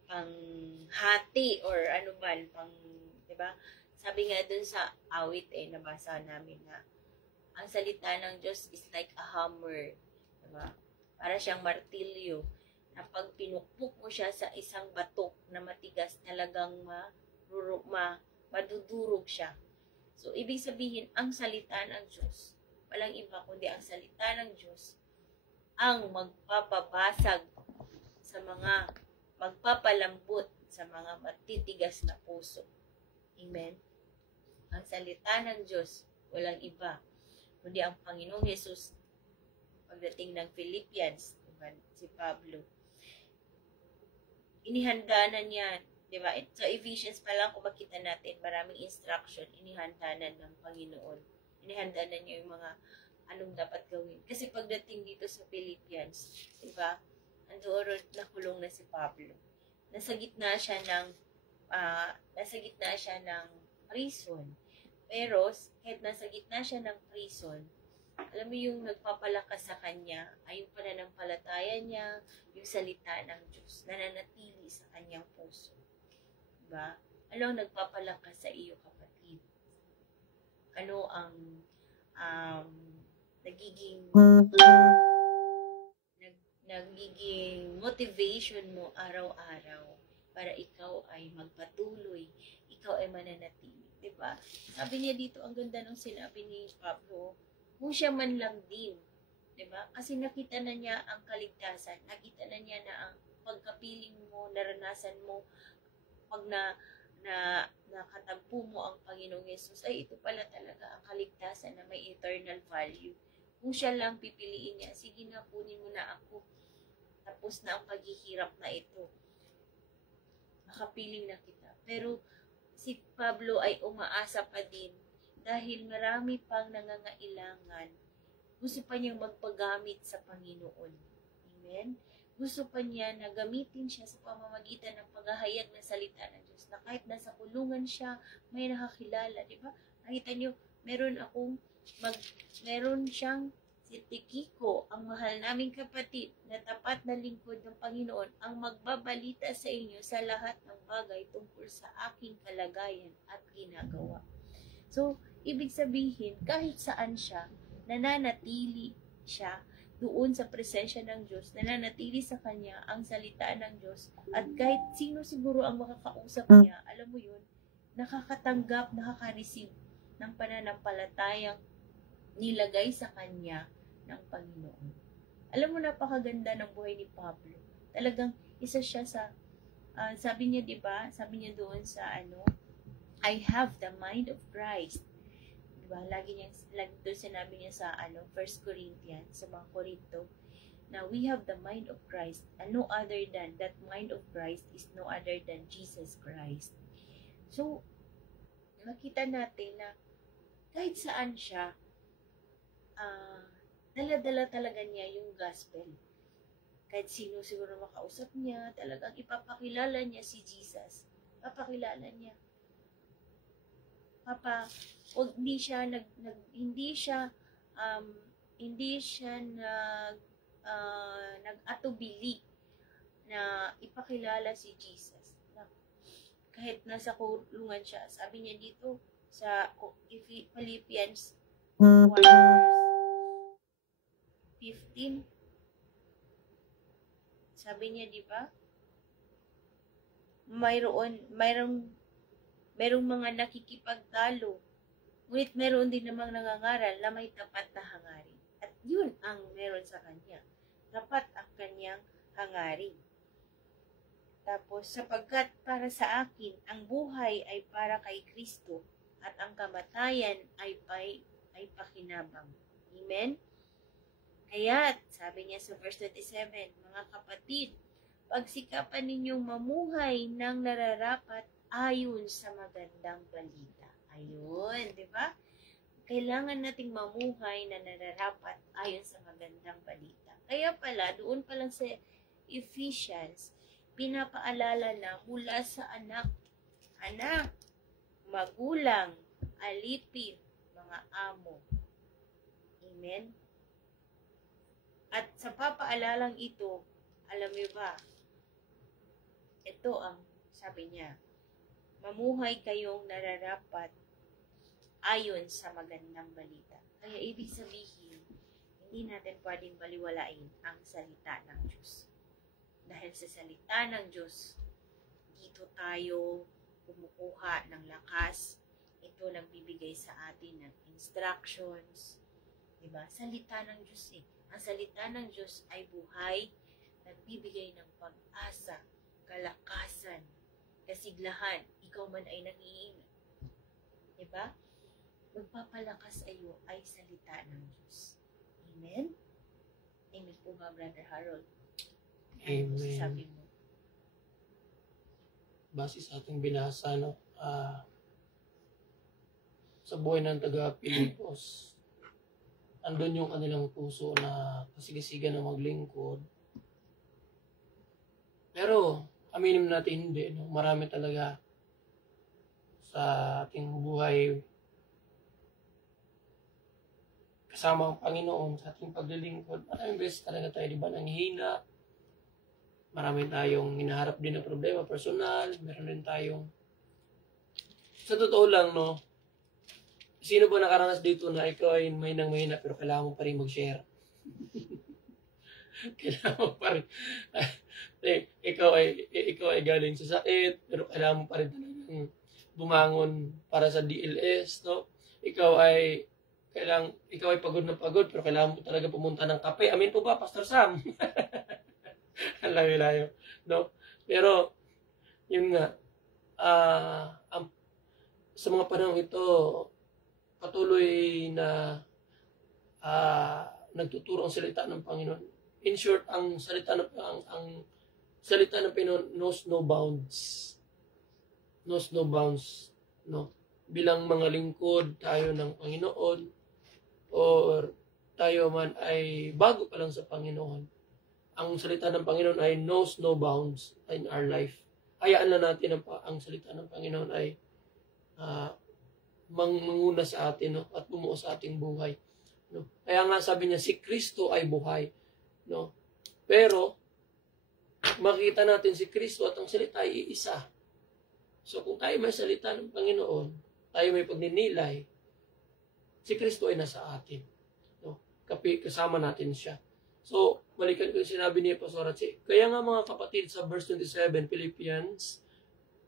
pang hati or ano man, di ba? Sabi nga dun sa awit nabasa namin na ang salita ng Diyos is like a hammer. Diba? Para siyang martilyo na pag pinukpok mo siya sa isang batok na matigas, talagang madudurog siya. So, ibig sabihin, ang salita ng Diyos, walang iba kundi ang salita ng Diyos, ang magpapabasag sa mga, magpapalambot sa mga matitigas na puso. Amen? Ang salita ng Diyos, walang iba kundi ang Panginoong Jesus. Pagdating ng Philippians, diba, si Pablo, inihanda na niya, diba? Sa Ephesians pa lang, kung makita natin, maraming instruction, inihanda na ng Panginoon. Inihanda na niya yung mga anong dapat gawin. Kasi pagdating dito sa Philippians, diba, andoon nakulong na si Pablo. Nasa gitna siya ng prison. Pero, kahit nasa gitna siya ng prison, alam mo yung nagpapalakas sa kanya ay yung pananampalataya niya, yung salita ng Diyos, nananatili sa kanyang puso. Diba? Ano ang nagpapalakas sa iyo, kapatid? Ano ang nagiging motivation mo araw-araw para ikaw ay magpatuloy, ikaw ay mananatili. Diba? Sabi niya dito, ang ganda ng sinabi ni Pablo, kung siya man lang din, diba? Kasi nakita na niya ang kaligtasan, nakita na niya na ang pagkapiling mo, naranasan mo, pag nakatagpo mo ang Panginoong Yesus, ay ito pala talaga ang kaligtasan na may eternal value. Kung siya lang pipiliin niya, sige na, kunin mo na ako. Tapos na ang paghihirap na ito. Makapiling na kita. Pero si Pablo ay umaasa pa din dahil marami pang nangangailangan. Gusto pa niyang magpagamit sa Panginoon. Amen? Gusto pa niya na gamitin siya sa pamamagitan ng paghahayag ng salita ng Diyos. Na kahit nasa kulungan siya, may nakakilala. Diba? Nakita niyo, meron siyang si Tikiko, ang mahal naming kapatid, na tapat na lingkod ng Panginoon, ang magbabalita sa inyo sa lahat ng bagay tungkol sa aking kalagayan at ginagawa. So, ibig sabihin, kahit saan siya, nananatili siya doon sa presensya ng Diyos, nananatili sa kanya ang salita ng Diyos, at kahit sino siguro ang makakausap niya, alam mo yun, nakakatanggap, nakaka-receive ng pananampalatayang nilagay sa kanya ng Panginoon. Alam mo, napakaganda ng buhay ni Pablo. Talagang isa siya sa, sabi niya, diba? Sabi niya doon sa I have the mind of Christ. Diba? Lagi doon sinabi niya sa 1 Corinthians, sa mga Korinto, na we have the mind of Christ, and no other than that mind of Christ is no other than Jesus Christ. So, nakita natin na kahit saan siya, dala-dala talaga niya yung gospel. Kahit sino siguro makausap niya, talagang ipapakilala niya si Jesus. Papakilala niya. Hindi siya nag-atubili na ipakilala si Jesus. Kahit nasa kulungan siya, sabi niya dito sa Philippians 1 verse 15, sabi niya, di ba? Mayroong mga nakikipagtalo, ngunit meron din namang nangangaral na may tapat na hangarin. At yun ang meron sa kanya. Tapat ang kanyang hangarin. Tapos, sapagkat para sa akin, ang buhay ay para kay Kristo at ang kamatayan ay pakinabang. Amen? Kaya't, sabi niya sa verse 27, mga kapatid, pagsikapan ninyong mamuhay ng nararapat ayon sa magandang balita. Ayun, di ba? Kailangan nating mamuhay na nararapat ayon sa magandang balita. Kaya pala, doon pa lang sa Ephesians, pinapaalala na mula sa anak, magulang, alipin, mga amo. Amen? At sa papaalalang ito, alam niyo ba, ito ang sabi niya, mamuhay kayong nararapat ayon sa magandang balita. Kaya ibig sabihin, hindi natin pwedeng baliwalain ang salita ng Diyos. Dahil sa salita ng Diyos, dito tayo kumukuha ng lakas, ito nagbibigay sa atin ng instructions. Diba? Salita ng Diyos eh. Ang salita ng Diyos ay buhay, nagbibigay ng pag-asa, kalakasan, kasiglahan. Ikaw man ay nangihinga. Diba? Magpapalakas ayo ay salita ng Diyos. Amen? Amen po ba, Brother Harold? Ano Amen. sabi mo? Base sa ating binasa, no, sa buhay ng taga-Pilipos, andun yung kanilang puso na kasigasigan na maglingkod. Pero, aminin natin hindi, no? Marami talaga sa ating buhay kasama ang Panginoon sa ating paglilingkod. Maraming beses talaga tayo, di ba, nanghihina. Marami tayong hinaharap din na problema personal. Meron din tayong, sa totoo lang, no, sino ba nakaranas dito na ikaw ay mahina pero kailangan mo pa rin mag-share? Kailangan mo pa rin. ikaw ay galing sa sakit, pero kailangan mo pa rin talagang bumangon para sa DLS, no? Ikaw ay pagod na pagod, pero kailangan mo talaga pumunta ng kape. Amin po ba, Pastor Sam? Ang layo-layo, no? Pero, yun nga, sa mga panahon ito, patuloy na nagtuturo ang salita ng Panginoon. In short, ang salita ng Panginoon knows no bounds. Knows no bounds, no? Bilang mga lingkod tayo ng Panginoon, or tayo man ay bago pa lang sa Panginoon, ang salita ng Panginoon ay knows no bounds in our life. Hayaan na natin ang salita ng Panginoon ay manguna sa atin, no? At bumuo sa ating buhay, no? Kaya nga sabi niya, si Kristo ay buhay, no? Pero makita natin si Kristo at ang salita ay iisa. So kung tayo may salita ng Panginoon, tayo may pagninilay, si Kristo ay nasa atin, no? Kasama natin siya. So, balikan ko yung sinabi ni Pastor Ratsi. Kaya nga mga kapatid, sa verse 27, Philippians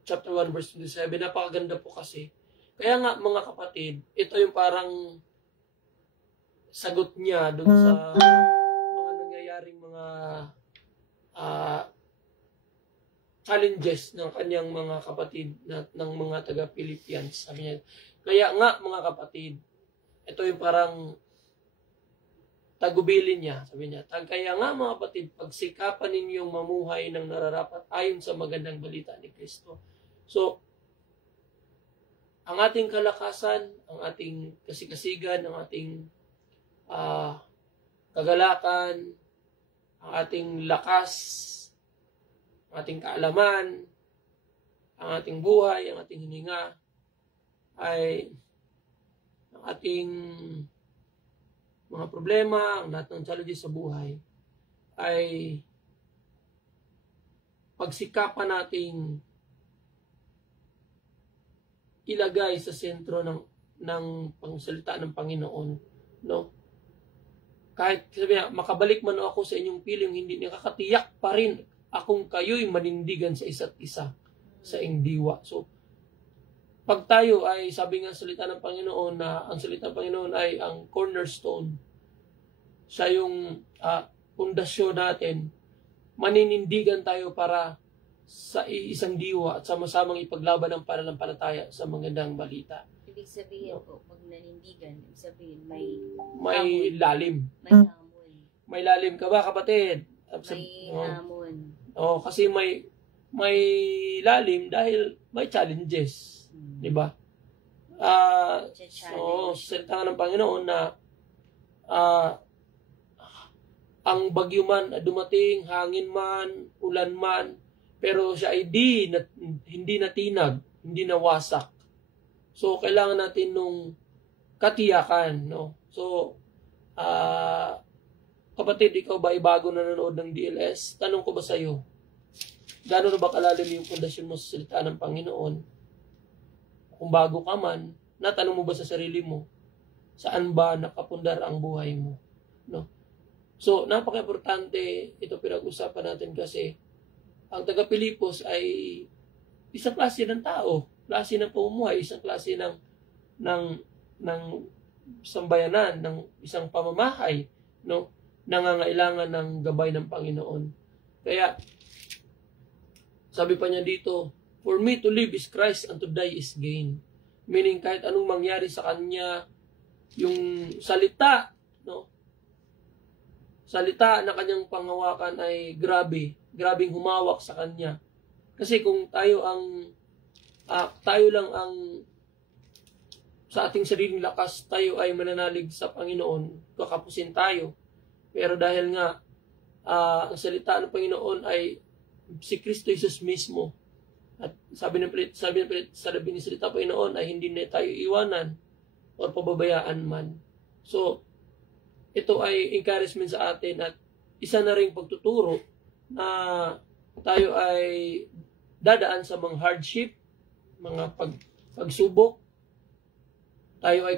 chapter 1 verse 27, napakaganda po kasi. Kaya nga mga kapatid, ito yung parang sagot niya dun sa mga nangyayaring mga challenges ng kanyang mga kapatid ng mga taga-Philippians. Sabi niya, kaya nga mga kapatid, ito yung parang tagubilin niya. Sabi niya, kaya nga mga kapatid, pagsikapan ninyong mamuhay ng nararapat ayon sa magandang balita ni Kristo. So, ang ating kalakasan, ang ating kasikasigan, ang ating kagalakan, ang ating lakas, ang ating kaalaman, ang ating buhay, ang ating hininga, ay ang ating mga problema, ang lahat ng challenges sa buhay, ay pagsikapan nating ilagay sa sentro ng pangsalita ng Panginoon, no? Kahit sabi niya, makabalik man ako sa inyong piling, hindi nakakatiyak pa rin akong kayo'y manindigan sa isa't isa sa iyong diwa. So, pag tayo ay, sabi nga salita ng Panginoon na ang salita ng Panginoon ay ang cornerstone, siya yung pundasyon natin, maninindigan tayo para sa isang diwa at sama-samang ipaglaban ang pananampalataya sa magandang balita. Ibig sabihin po, pag nanindigan, ibig sabihin may lalim. May hamon. May lalim ka ba, kapatid? May hamon. Oh, kasi may lalim dahil may challenges. Di ba? So, salita ng Panginoon na ang bagyo man dumating, hangin man, ulan man, pero siya ay hindi natinag, hindi nawasak. So, kailangan natin nung katiyakan, no? So, kapatid, ikaw ba ay bago na nanonood ng DLS? Tanong ko ba sa iyo, gaano na ba kalalim yung pundasyon mo sa salita ng Panginoon? Kung bago ka man, natanong mo ba sa sarili mo, saan ba nakapundar ang buhay mo? No? So, napaka-importante ito pinag-usapan natin kasi ang taga-Pilipos ay isang klase ng tao, klase ng pamumuhay, isang klase ng ng sambayanan, ng isang pamamahay, no, nangangailangan ng gabay ng Panginoon. Kaya sabi pa niya dito, for me to live is Christ and to die is gain. Meaning kahit anong mangyari sa kanya, yung salita, no, salita na kanyang panghawakan ay grabing humawak sa kanya. Kasi kung tayo lang ang sa ating sariling lakas, tayo ay mananalig sa Panginoon, kakapusin tayo. Pero dahil nga, ang salita ng Panginoon ay si Kristo Jesus mismo. At sabi ng salita ng Panginoon ay hindi na tayo iwanan o pababayaan man. So, ito ay encouragement sa atin at isa na ring pagtuturo na tayo ay dadaan sa mga hardship, mga pagsubok. Tayo ay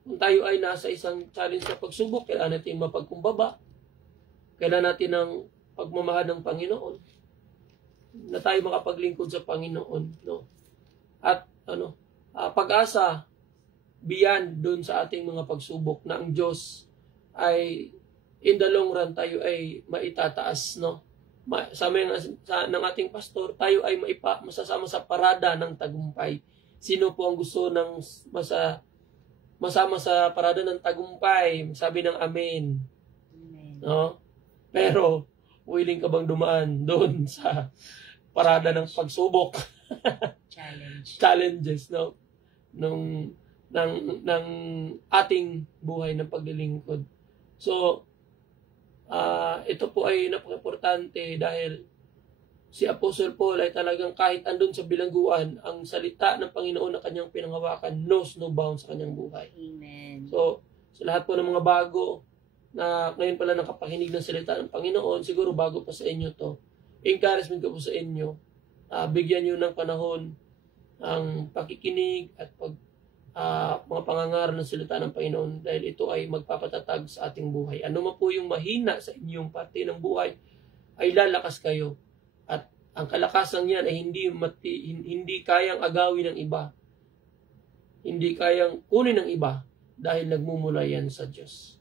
kung tayo ay nasa isang challenge sa pagsubok, kailangan natin mapagkumbaba. Kailangan natin ng pagmamahal ng Panginoon na tayo makapaglingkod sa Panginoon, no? At pag-asa beyond doon sa ating mga pagsubok na ang Diyos ay in the long run tayo ay maitataas, no? Sabi ng ating pastor, tayo ay masasama sa parada ng tagumpay. Sino po ang gusto ng masama sa parada ng tagumpay? Sabi ng amen. Amen. No? Pero willing ka bang dumaan doon sa parada ng pagsubok? Challenges, no? ng ating buhay ng paglilingkod. So, ito po ay napaka-importante dahil si Apostle Paul ay talagang kahit andun sa bilangguan, ang salita ng Panginoon na kanyang pinanghawakan knows no bounds sa kanyang buhay. Amen. So, sa lahat po ng mga bago na ngayon pala nakapakinig ng salita ng Panginoon, siguro bago pa sa inyo to, encouragement ko po sa inyo, bigyan nyo ng panahon ang pakikinig at mga pangangaral ng salita ng Panginoon dahil ito ay magpapatatag sa ating buhay. Ano man po yung mahina sa inyong parte ng buhay, ay lalakas kayo. At ang kalakasan niyan ay hindi kayang agawin ng iba. Hindi kayang kunin ng iba dahil nagmumula yan sa Diyos.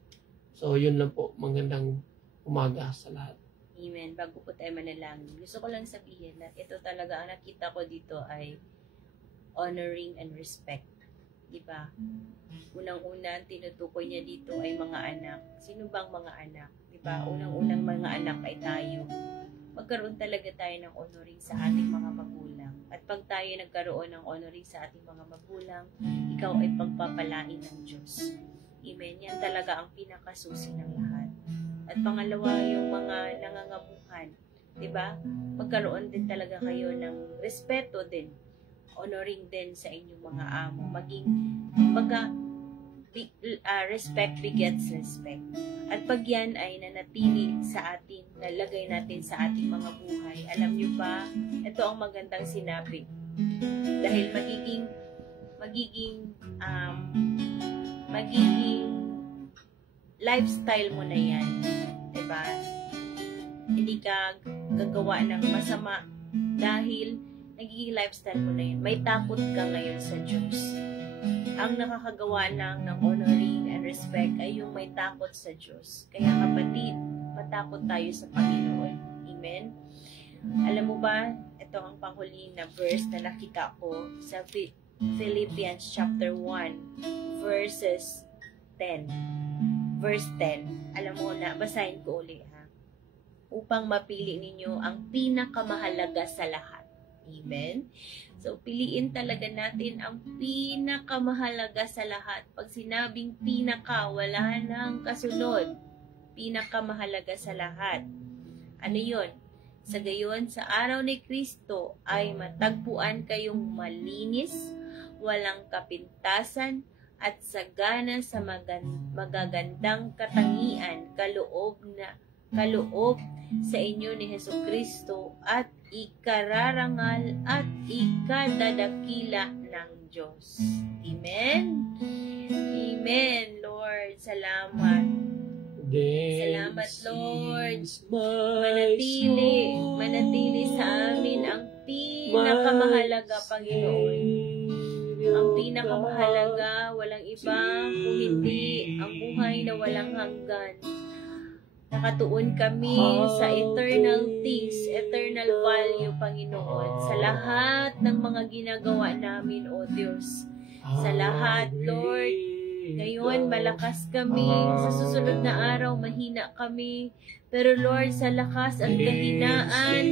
So, yun lang po. Magandang umaga sa lahat. Amen. Bago po tayo manalangin, gusto ko lang sabihin na ito talaga, ang nakita ko dito ay honoring and respect. Diba? Unang-unang tinutukoy niya dito ay mga anak. Sino bang mga anak? Diba? Unang-unang mga anak ay tayo. Magkaroon talaga tayo ng honoring sa ating mga magulang. At pag tayo nagkaroon ng honoring sa ating mga magulang, ikaw ay pagpapalain ng Diyos. Amen. Yan talaga ang pinakasusi ng lahat. At pangalawa, yung mga nangangamuhan. Diba? Magkaroon din talaga kayo ng respeto din. Honoring din sa inyong mga amo. Maging, respect begets respect. At pag yan ay nanatili sa atin, nalagay natin sa ating mga buhay, alam nyo ba, ito ang magandang sinabi. Dahil magiging lifestyle mo na yan. Diba? Hindi ka gagawa ng masama dahil nagiging lifestyle mo na yun. May takot ka ngayon sa Diyos. Ang nakakagawa ng honoring and respect ay yung may takot sa Diyos. Kaya kapatid, matakot tayo sa Panginoon. Amen? Alam mo ba, ito ang panghuli na verse na nakita ko sa Philippians chapter 1, verses 10. Verse 10. Alam mo na, basahin ko ulit ha. Upang mapili ninyo ang pinakamahalaga sa lahat. Amen? So, piliin talaga natin ang pinakamahalaga sa lahat. Pag sinabing pinaka, wala nang kasunod. Pinakamahalaga sa lahat. Ano yun? Sa gayon, sa araw ni Kristo ay matagpuan kayong malinis, walang kapintasan, at sagana sa magagandang katangian, kaloob sa inyo ni Hesukristo at ikararangal at ikadadakila ng Diyos. Amen? Amen, Lord. Salamat. Salamat, Lord. Manatili sa amin ang pinakamahalaga, Panginoon. ang pinakamahalaga, walang iba kung hindi ang buhay na walang hanggan. Nakatuon kami sa eternal peace, eternal value, Panginoon, sa lahat ng mga ginagawa namin, O Diyos. Sa lahat, Lord. Ngayon, malakas kami. Sa susunod na araw, mahina kami. Pero Lord, sa lakas at kahinaan,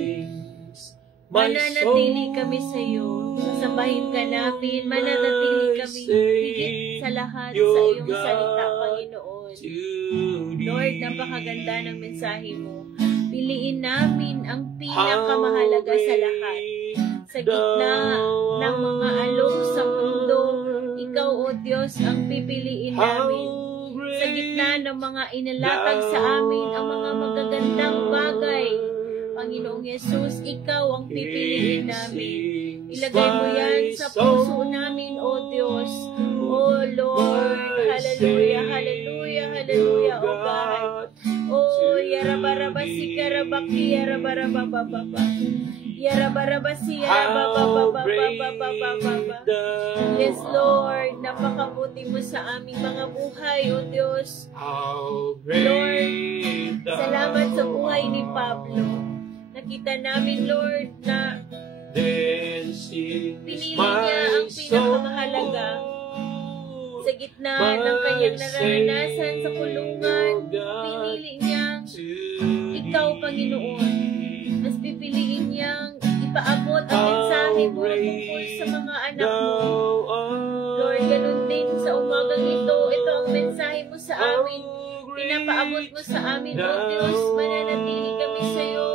mananatili kami sa iyo. Sasambahin ka namin, mananatili kami higit sa lahat sa iyong salita, Panginoon. Lord, napakaganda ng mensahe mo. Piliin namin ang pinakamahalaga sa lahat. Sa gitna ng mga alok sa mundo, ikaw, O Diyos, ang pipiliin namin. Sa gitna ng mga inalatag sa amin, ang mga magagandang bagay, Panginoong Yesus, ikaw ang pipiliin namin. Ilagay mo yan sa puso namin, O Diyos. O Lord, hallelujah, hallelujah, hallelujah, O God. O yarabarabasi karabaki, yarabarababababa. Yarabarabasi, yarababababababababa. Yes, Lord, napakabuti mo sa aming mga buhay, O Diyos. Lord, salamat sa buhay ni Pablo. Nakita namin, Lord, na pinili niya ang pinakamahalaga sa gitna ng kanyang nararanasan sa kulungan. Pinili niyang ikaw, Panginoon. Mas pipiliin niyang ipaabot ang mensahe mo tungkol sa mga anak mo. Lord, ganun din sa umagang ito. Ito ang mensahe mo sa amin. Pinapaabot mo sa amin, O Diyos. Mananatili kami sa iyo.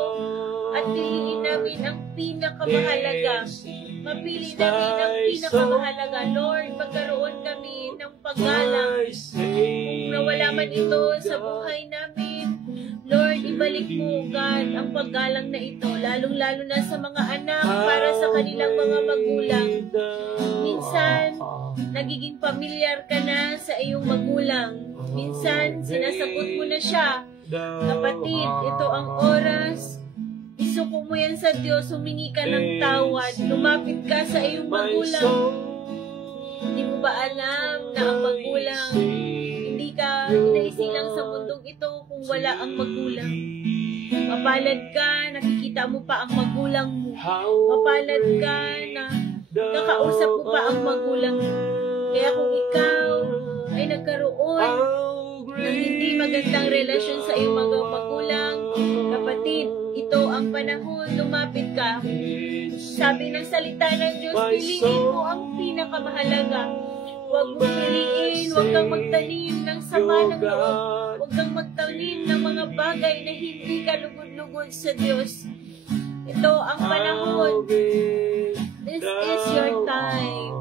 At piliin namin ang pinakamahalaga. Mapili namin ang pinakamahalaga. Lord, magkaroon kami ng paggalang. Kung nawala man ito sa buhay namin, Lord, ibalik mo, God, ang paggalang na ito, lalong-lalo na sa mga anak para sa kanilang mga magulang. Minsan, nagiging pamilyar ka na sa iyong magulang. Minsan, sinasagot mo na siya. Kapatid, ito ang oras. Isuko mo yan sa Diyos, humingi ka ng tawad, lumapit ka sa iyong magulang. Hindi mo ba alam na ang magulang, hindi ka inaisilang sa mundong ito kung wala ang magulang? Mapalad ka, nakikita mo pa ang magulang mo. Mapalad ka na nakausap mo pa ang magulang mo. Kaya kung ikaw ay nagkaroon ng hindi magandang relasyon sa iyong mga magulang, kapatid, ito ang panahon, lumapit ka. Sabi ng salita ng Diyos, piliin mo ang pinakamahalaga. Huwag mo piliin, huwag kang magtanim ng sama ng loob. Huwag kang magtanim ng mga bagay na hindi ka lugod-lugod sa Diyos. Ito ang panahon. This is your time.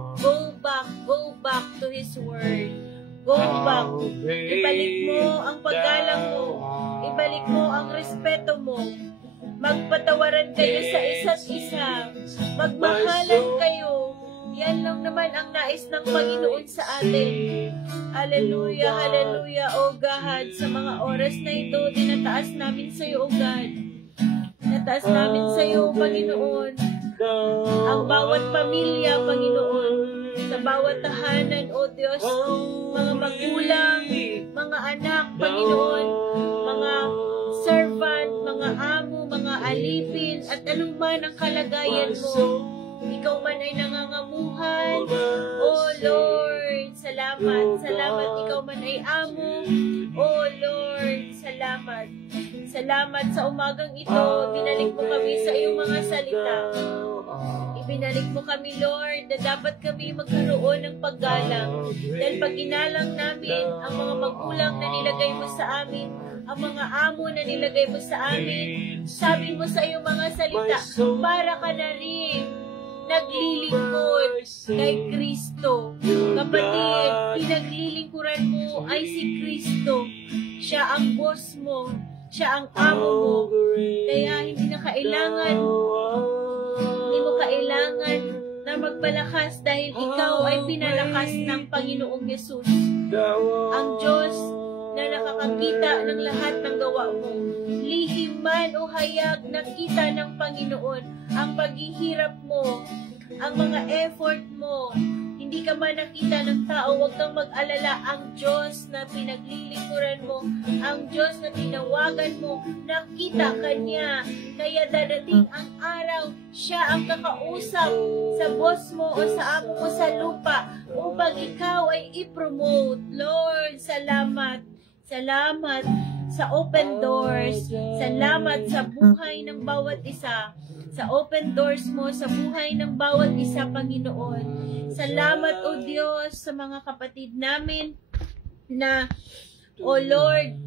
Go back to His Word. Go back. Ibalik mo ang paggalang mo. Ibalik mo ang respeto mo. Magpatawaran kayo sa isa't isa. Magmahalan kayo. Yan lang naman ang nais ng Panginoon sa atin. Hallelujah, hallelujah, O God. Sa mga oras na ito, tinataas namin sa iyo, O God. Tinataas namin sa iyo, Panginoon. Ang bawat pamilya, Panginoon. Sa bawat tahanan, O Diyos. Mga magulang, mga anak, Panginoon. Mga servant, mga amo, mga alipin, at anuman ang kalagayan mo. Ikaw man ay nangangamuhan. Oh Lord, salamat. Salamat, ikaw man ay amo. Oh Lord, salamat. Salamat sa umagang ito. Binalik mo kami sa iyong mga salita. Ibinalik mo kami, Lord, na dapat kami magkaroon ng paggalang. Dahil pag ginalang namin ang mga magulang na nilagay mo sa amin, ang mga amo na nilagay mo sa amin, sabi mo sa iyong mga salita, para ka na rin naglilingkod kay Kristo. Kapatid, pinaglilingkuran mo ay si Kristo. Siya ang boss mo. Siya ang amo mo. Kaya hindi mo kailangan na magpalakas dahil ikaw ay pinalakas ng Panginoong Yesus. Ang Diyos na nakakakita ng lahat ng gawa mo. Lihim man o hayag, nakita ng Panginoon ang paghihirap mo, ang mga effort mo. hindi ka man nakita ng tao, huwag kang mag-alala. Ang Diyos na pinaglilingkuran mo, ang Diyos na tinawagan mo, nakita ka niya. Kaya dadating ang araw, siya ang kakausap sa boss mo o sa amo mo sa lupa upang ikaw ay i-promote. Lord, salamat. Salamat sa open doors. Salamat sa buhay ng bawat isa. Sa open doors mo sa buhay ng bawat isa, Panginoon. Salamat, O Diyos, sa mga kapatid namin na, O Lord,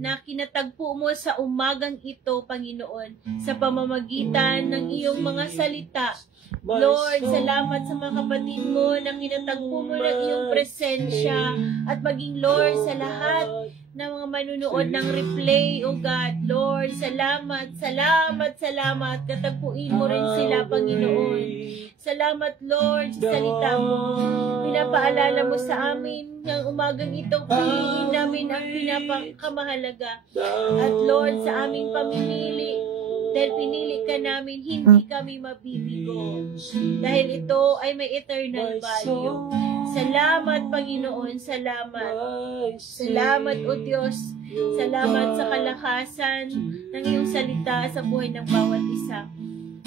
na kinatagpo mo sa umagang ito, Panginoon, sa pamamagitan ng iyong mga salita. Lord, salamat sa mga kapatid mo na kinatagpo mo ng iyong presensya at maging, Lord, sa lahat ng mga manunood ng replay, O God. Lord, salamat, salamat, salamat. Katagpuin mo rin sila, Panginoon. Salamat, Lord, sa salita mo. Pinapaalala mo sa amin ng umagang ito, piliin namin ang pinapakamahalaga. At Lord, sa aming pamimili, dahil pinili ka namin, hindi kami mabibigo. Dahil ito ay may eternal value. Salamat, Panginoon. Salamat. Salamat, O Diyos. Salamat sa kalakasan ng iyong salita sa buhay ng bawat isa.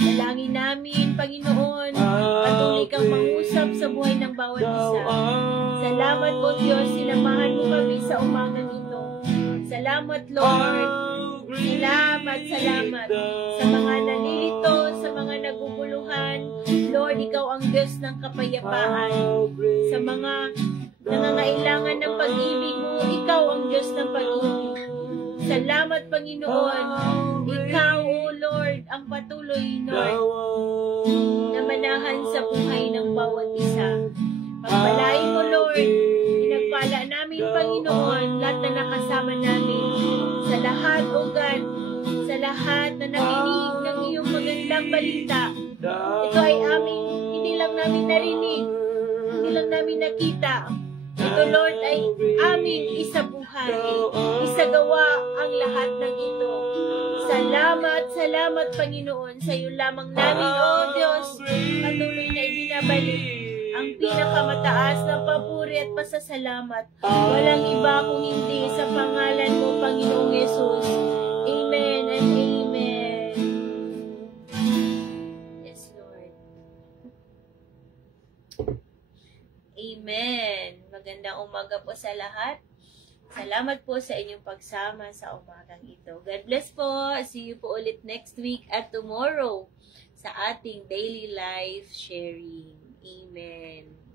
Dalangin namin, Panginoon, patuloy kang mangusap sa buhay ng bawat isa. Salamat, O Diyos. Sinamahan mo kami sa umagang ito. Salamat, Lord. Salamat, salamat sa mga nalilito, sa mga naguguluhan. Lord, ikaw ang Diyos ng kapayapaan. Sa mga nangangailangan ng pag-ibig mo, ikaw ang Diyos ng pag-ibig. Salamat, Panginoon. Ikaw, O Lord, ang patuloy, Lord, na manahan sa buhay ng bawat isa. Pagpalain mo, Lord. Pinagpala namin, Panginoon, lahat na nakasama namin. Sa lahat, O God, sa lahat na nakinig ng iyong magandang balita. Ito ay aming, hindi lang namin narinig, hindi lang namin nakita. Ito, Lord, ay aming isabuhay, isagawa ang lahat ng ito. Salamat, salamat, Panginoon, sa iyo lamang namin, O Diyos, patuloy na ibinabalik ang pinakamataas na papuri at pasasalamat. Walang iba kung hindi sa pangalan mo, Panginoong Yesus. Amen and amen. Yes, Lord. Amen. Magandang umaga po sa lahat. Salamat po sa inyong pagsama sa umagang ito. God bless po. See you po ulit next week at tomorrow sa ating daily life sharing. Amen.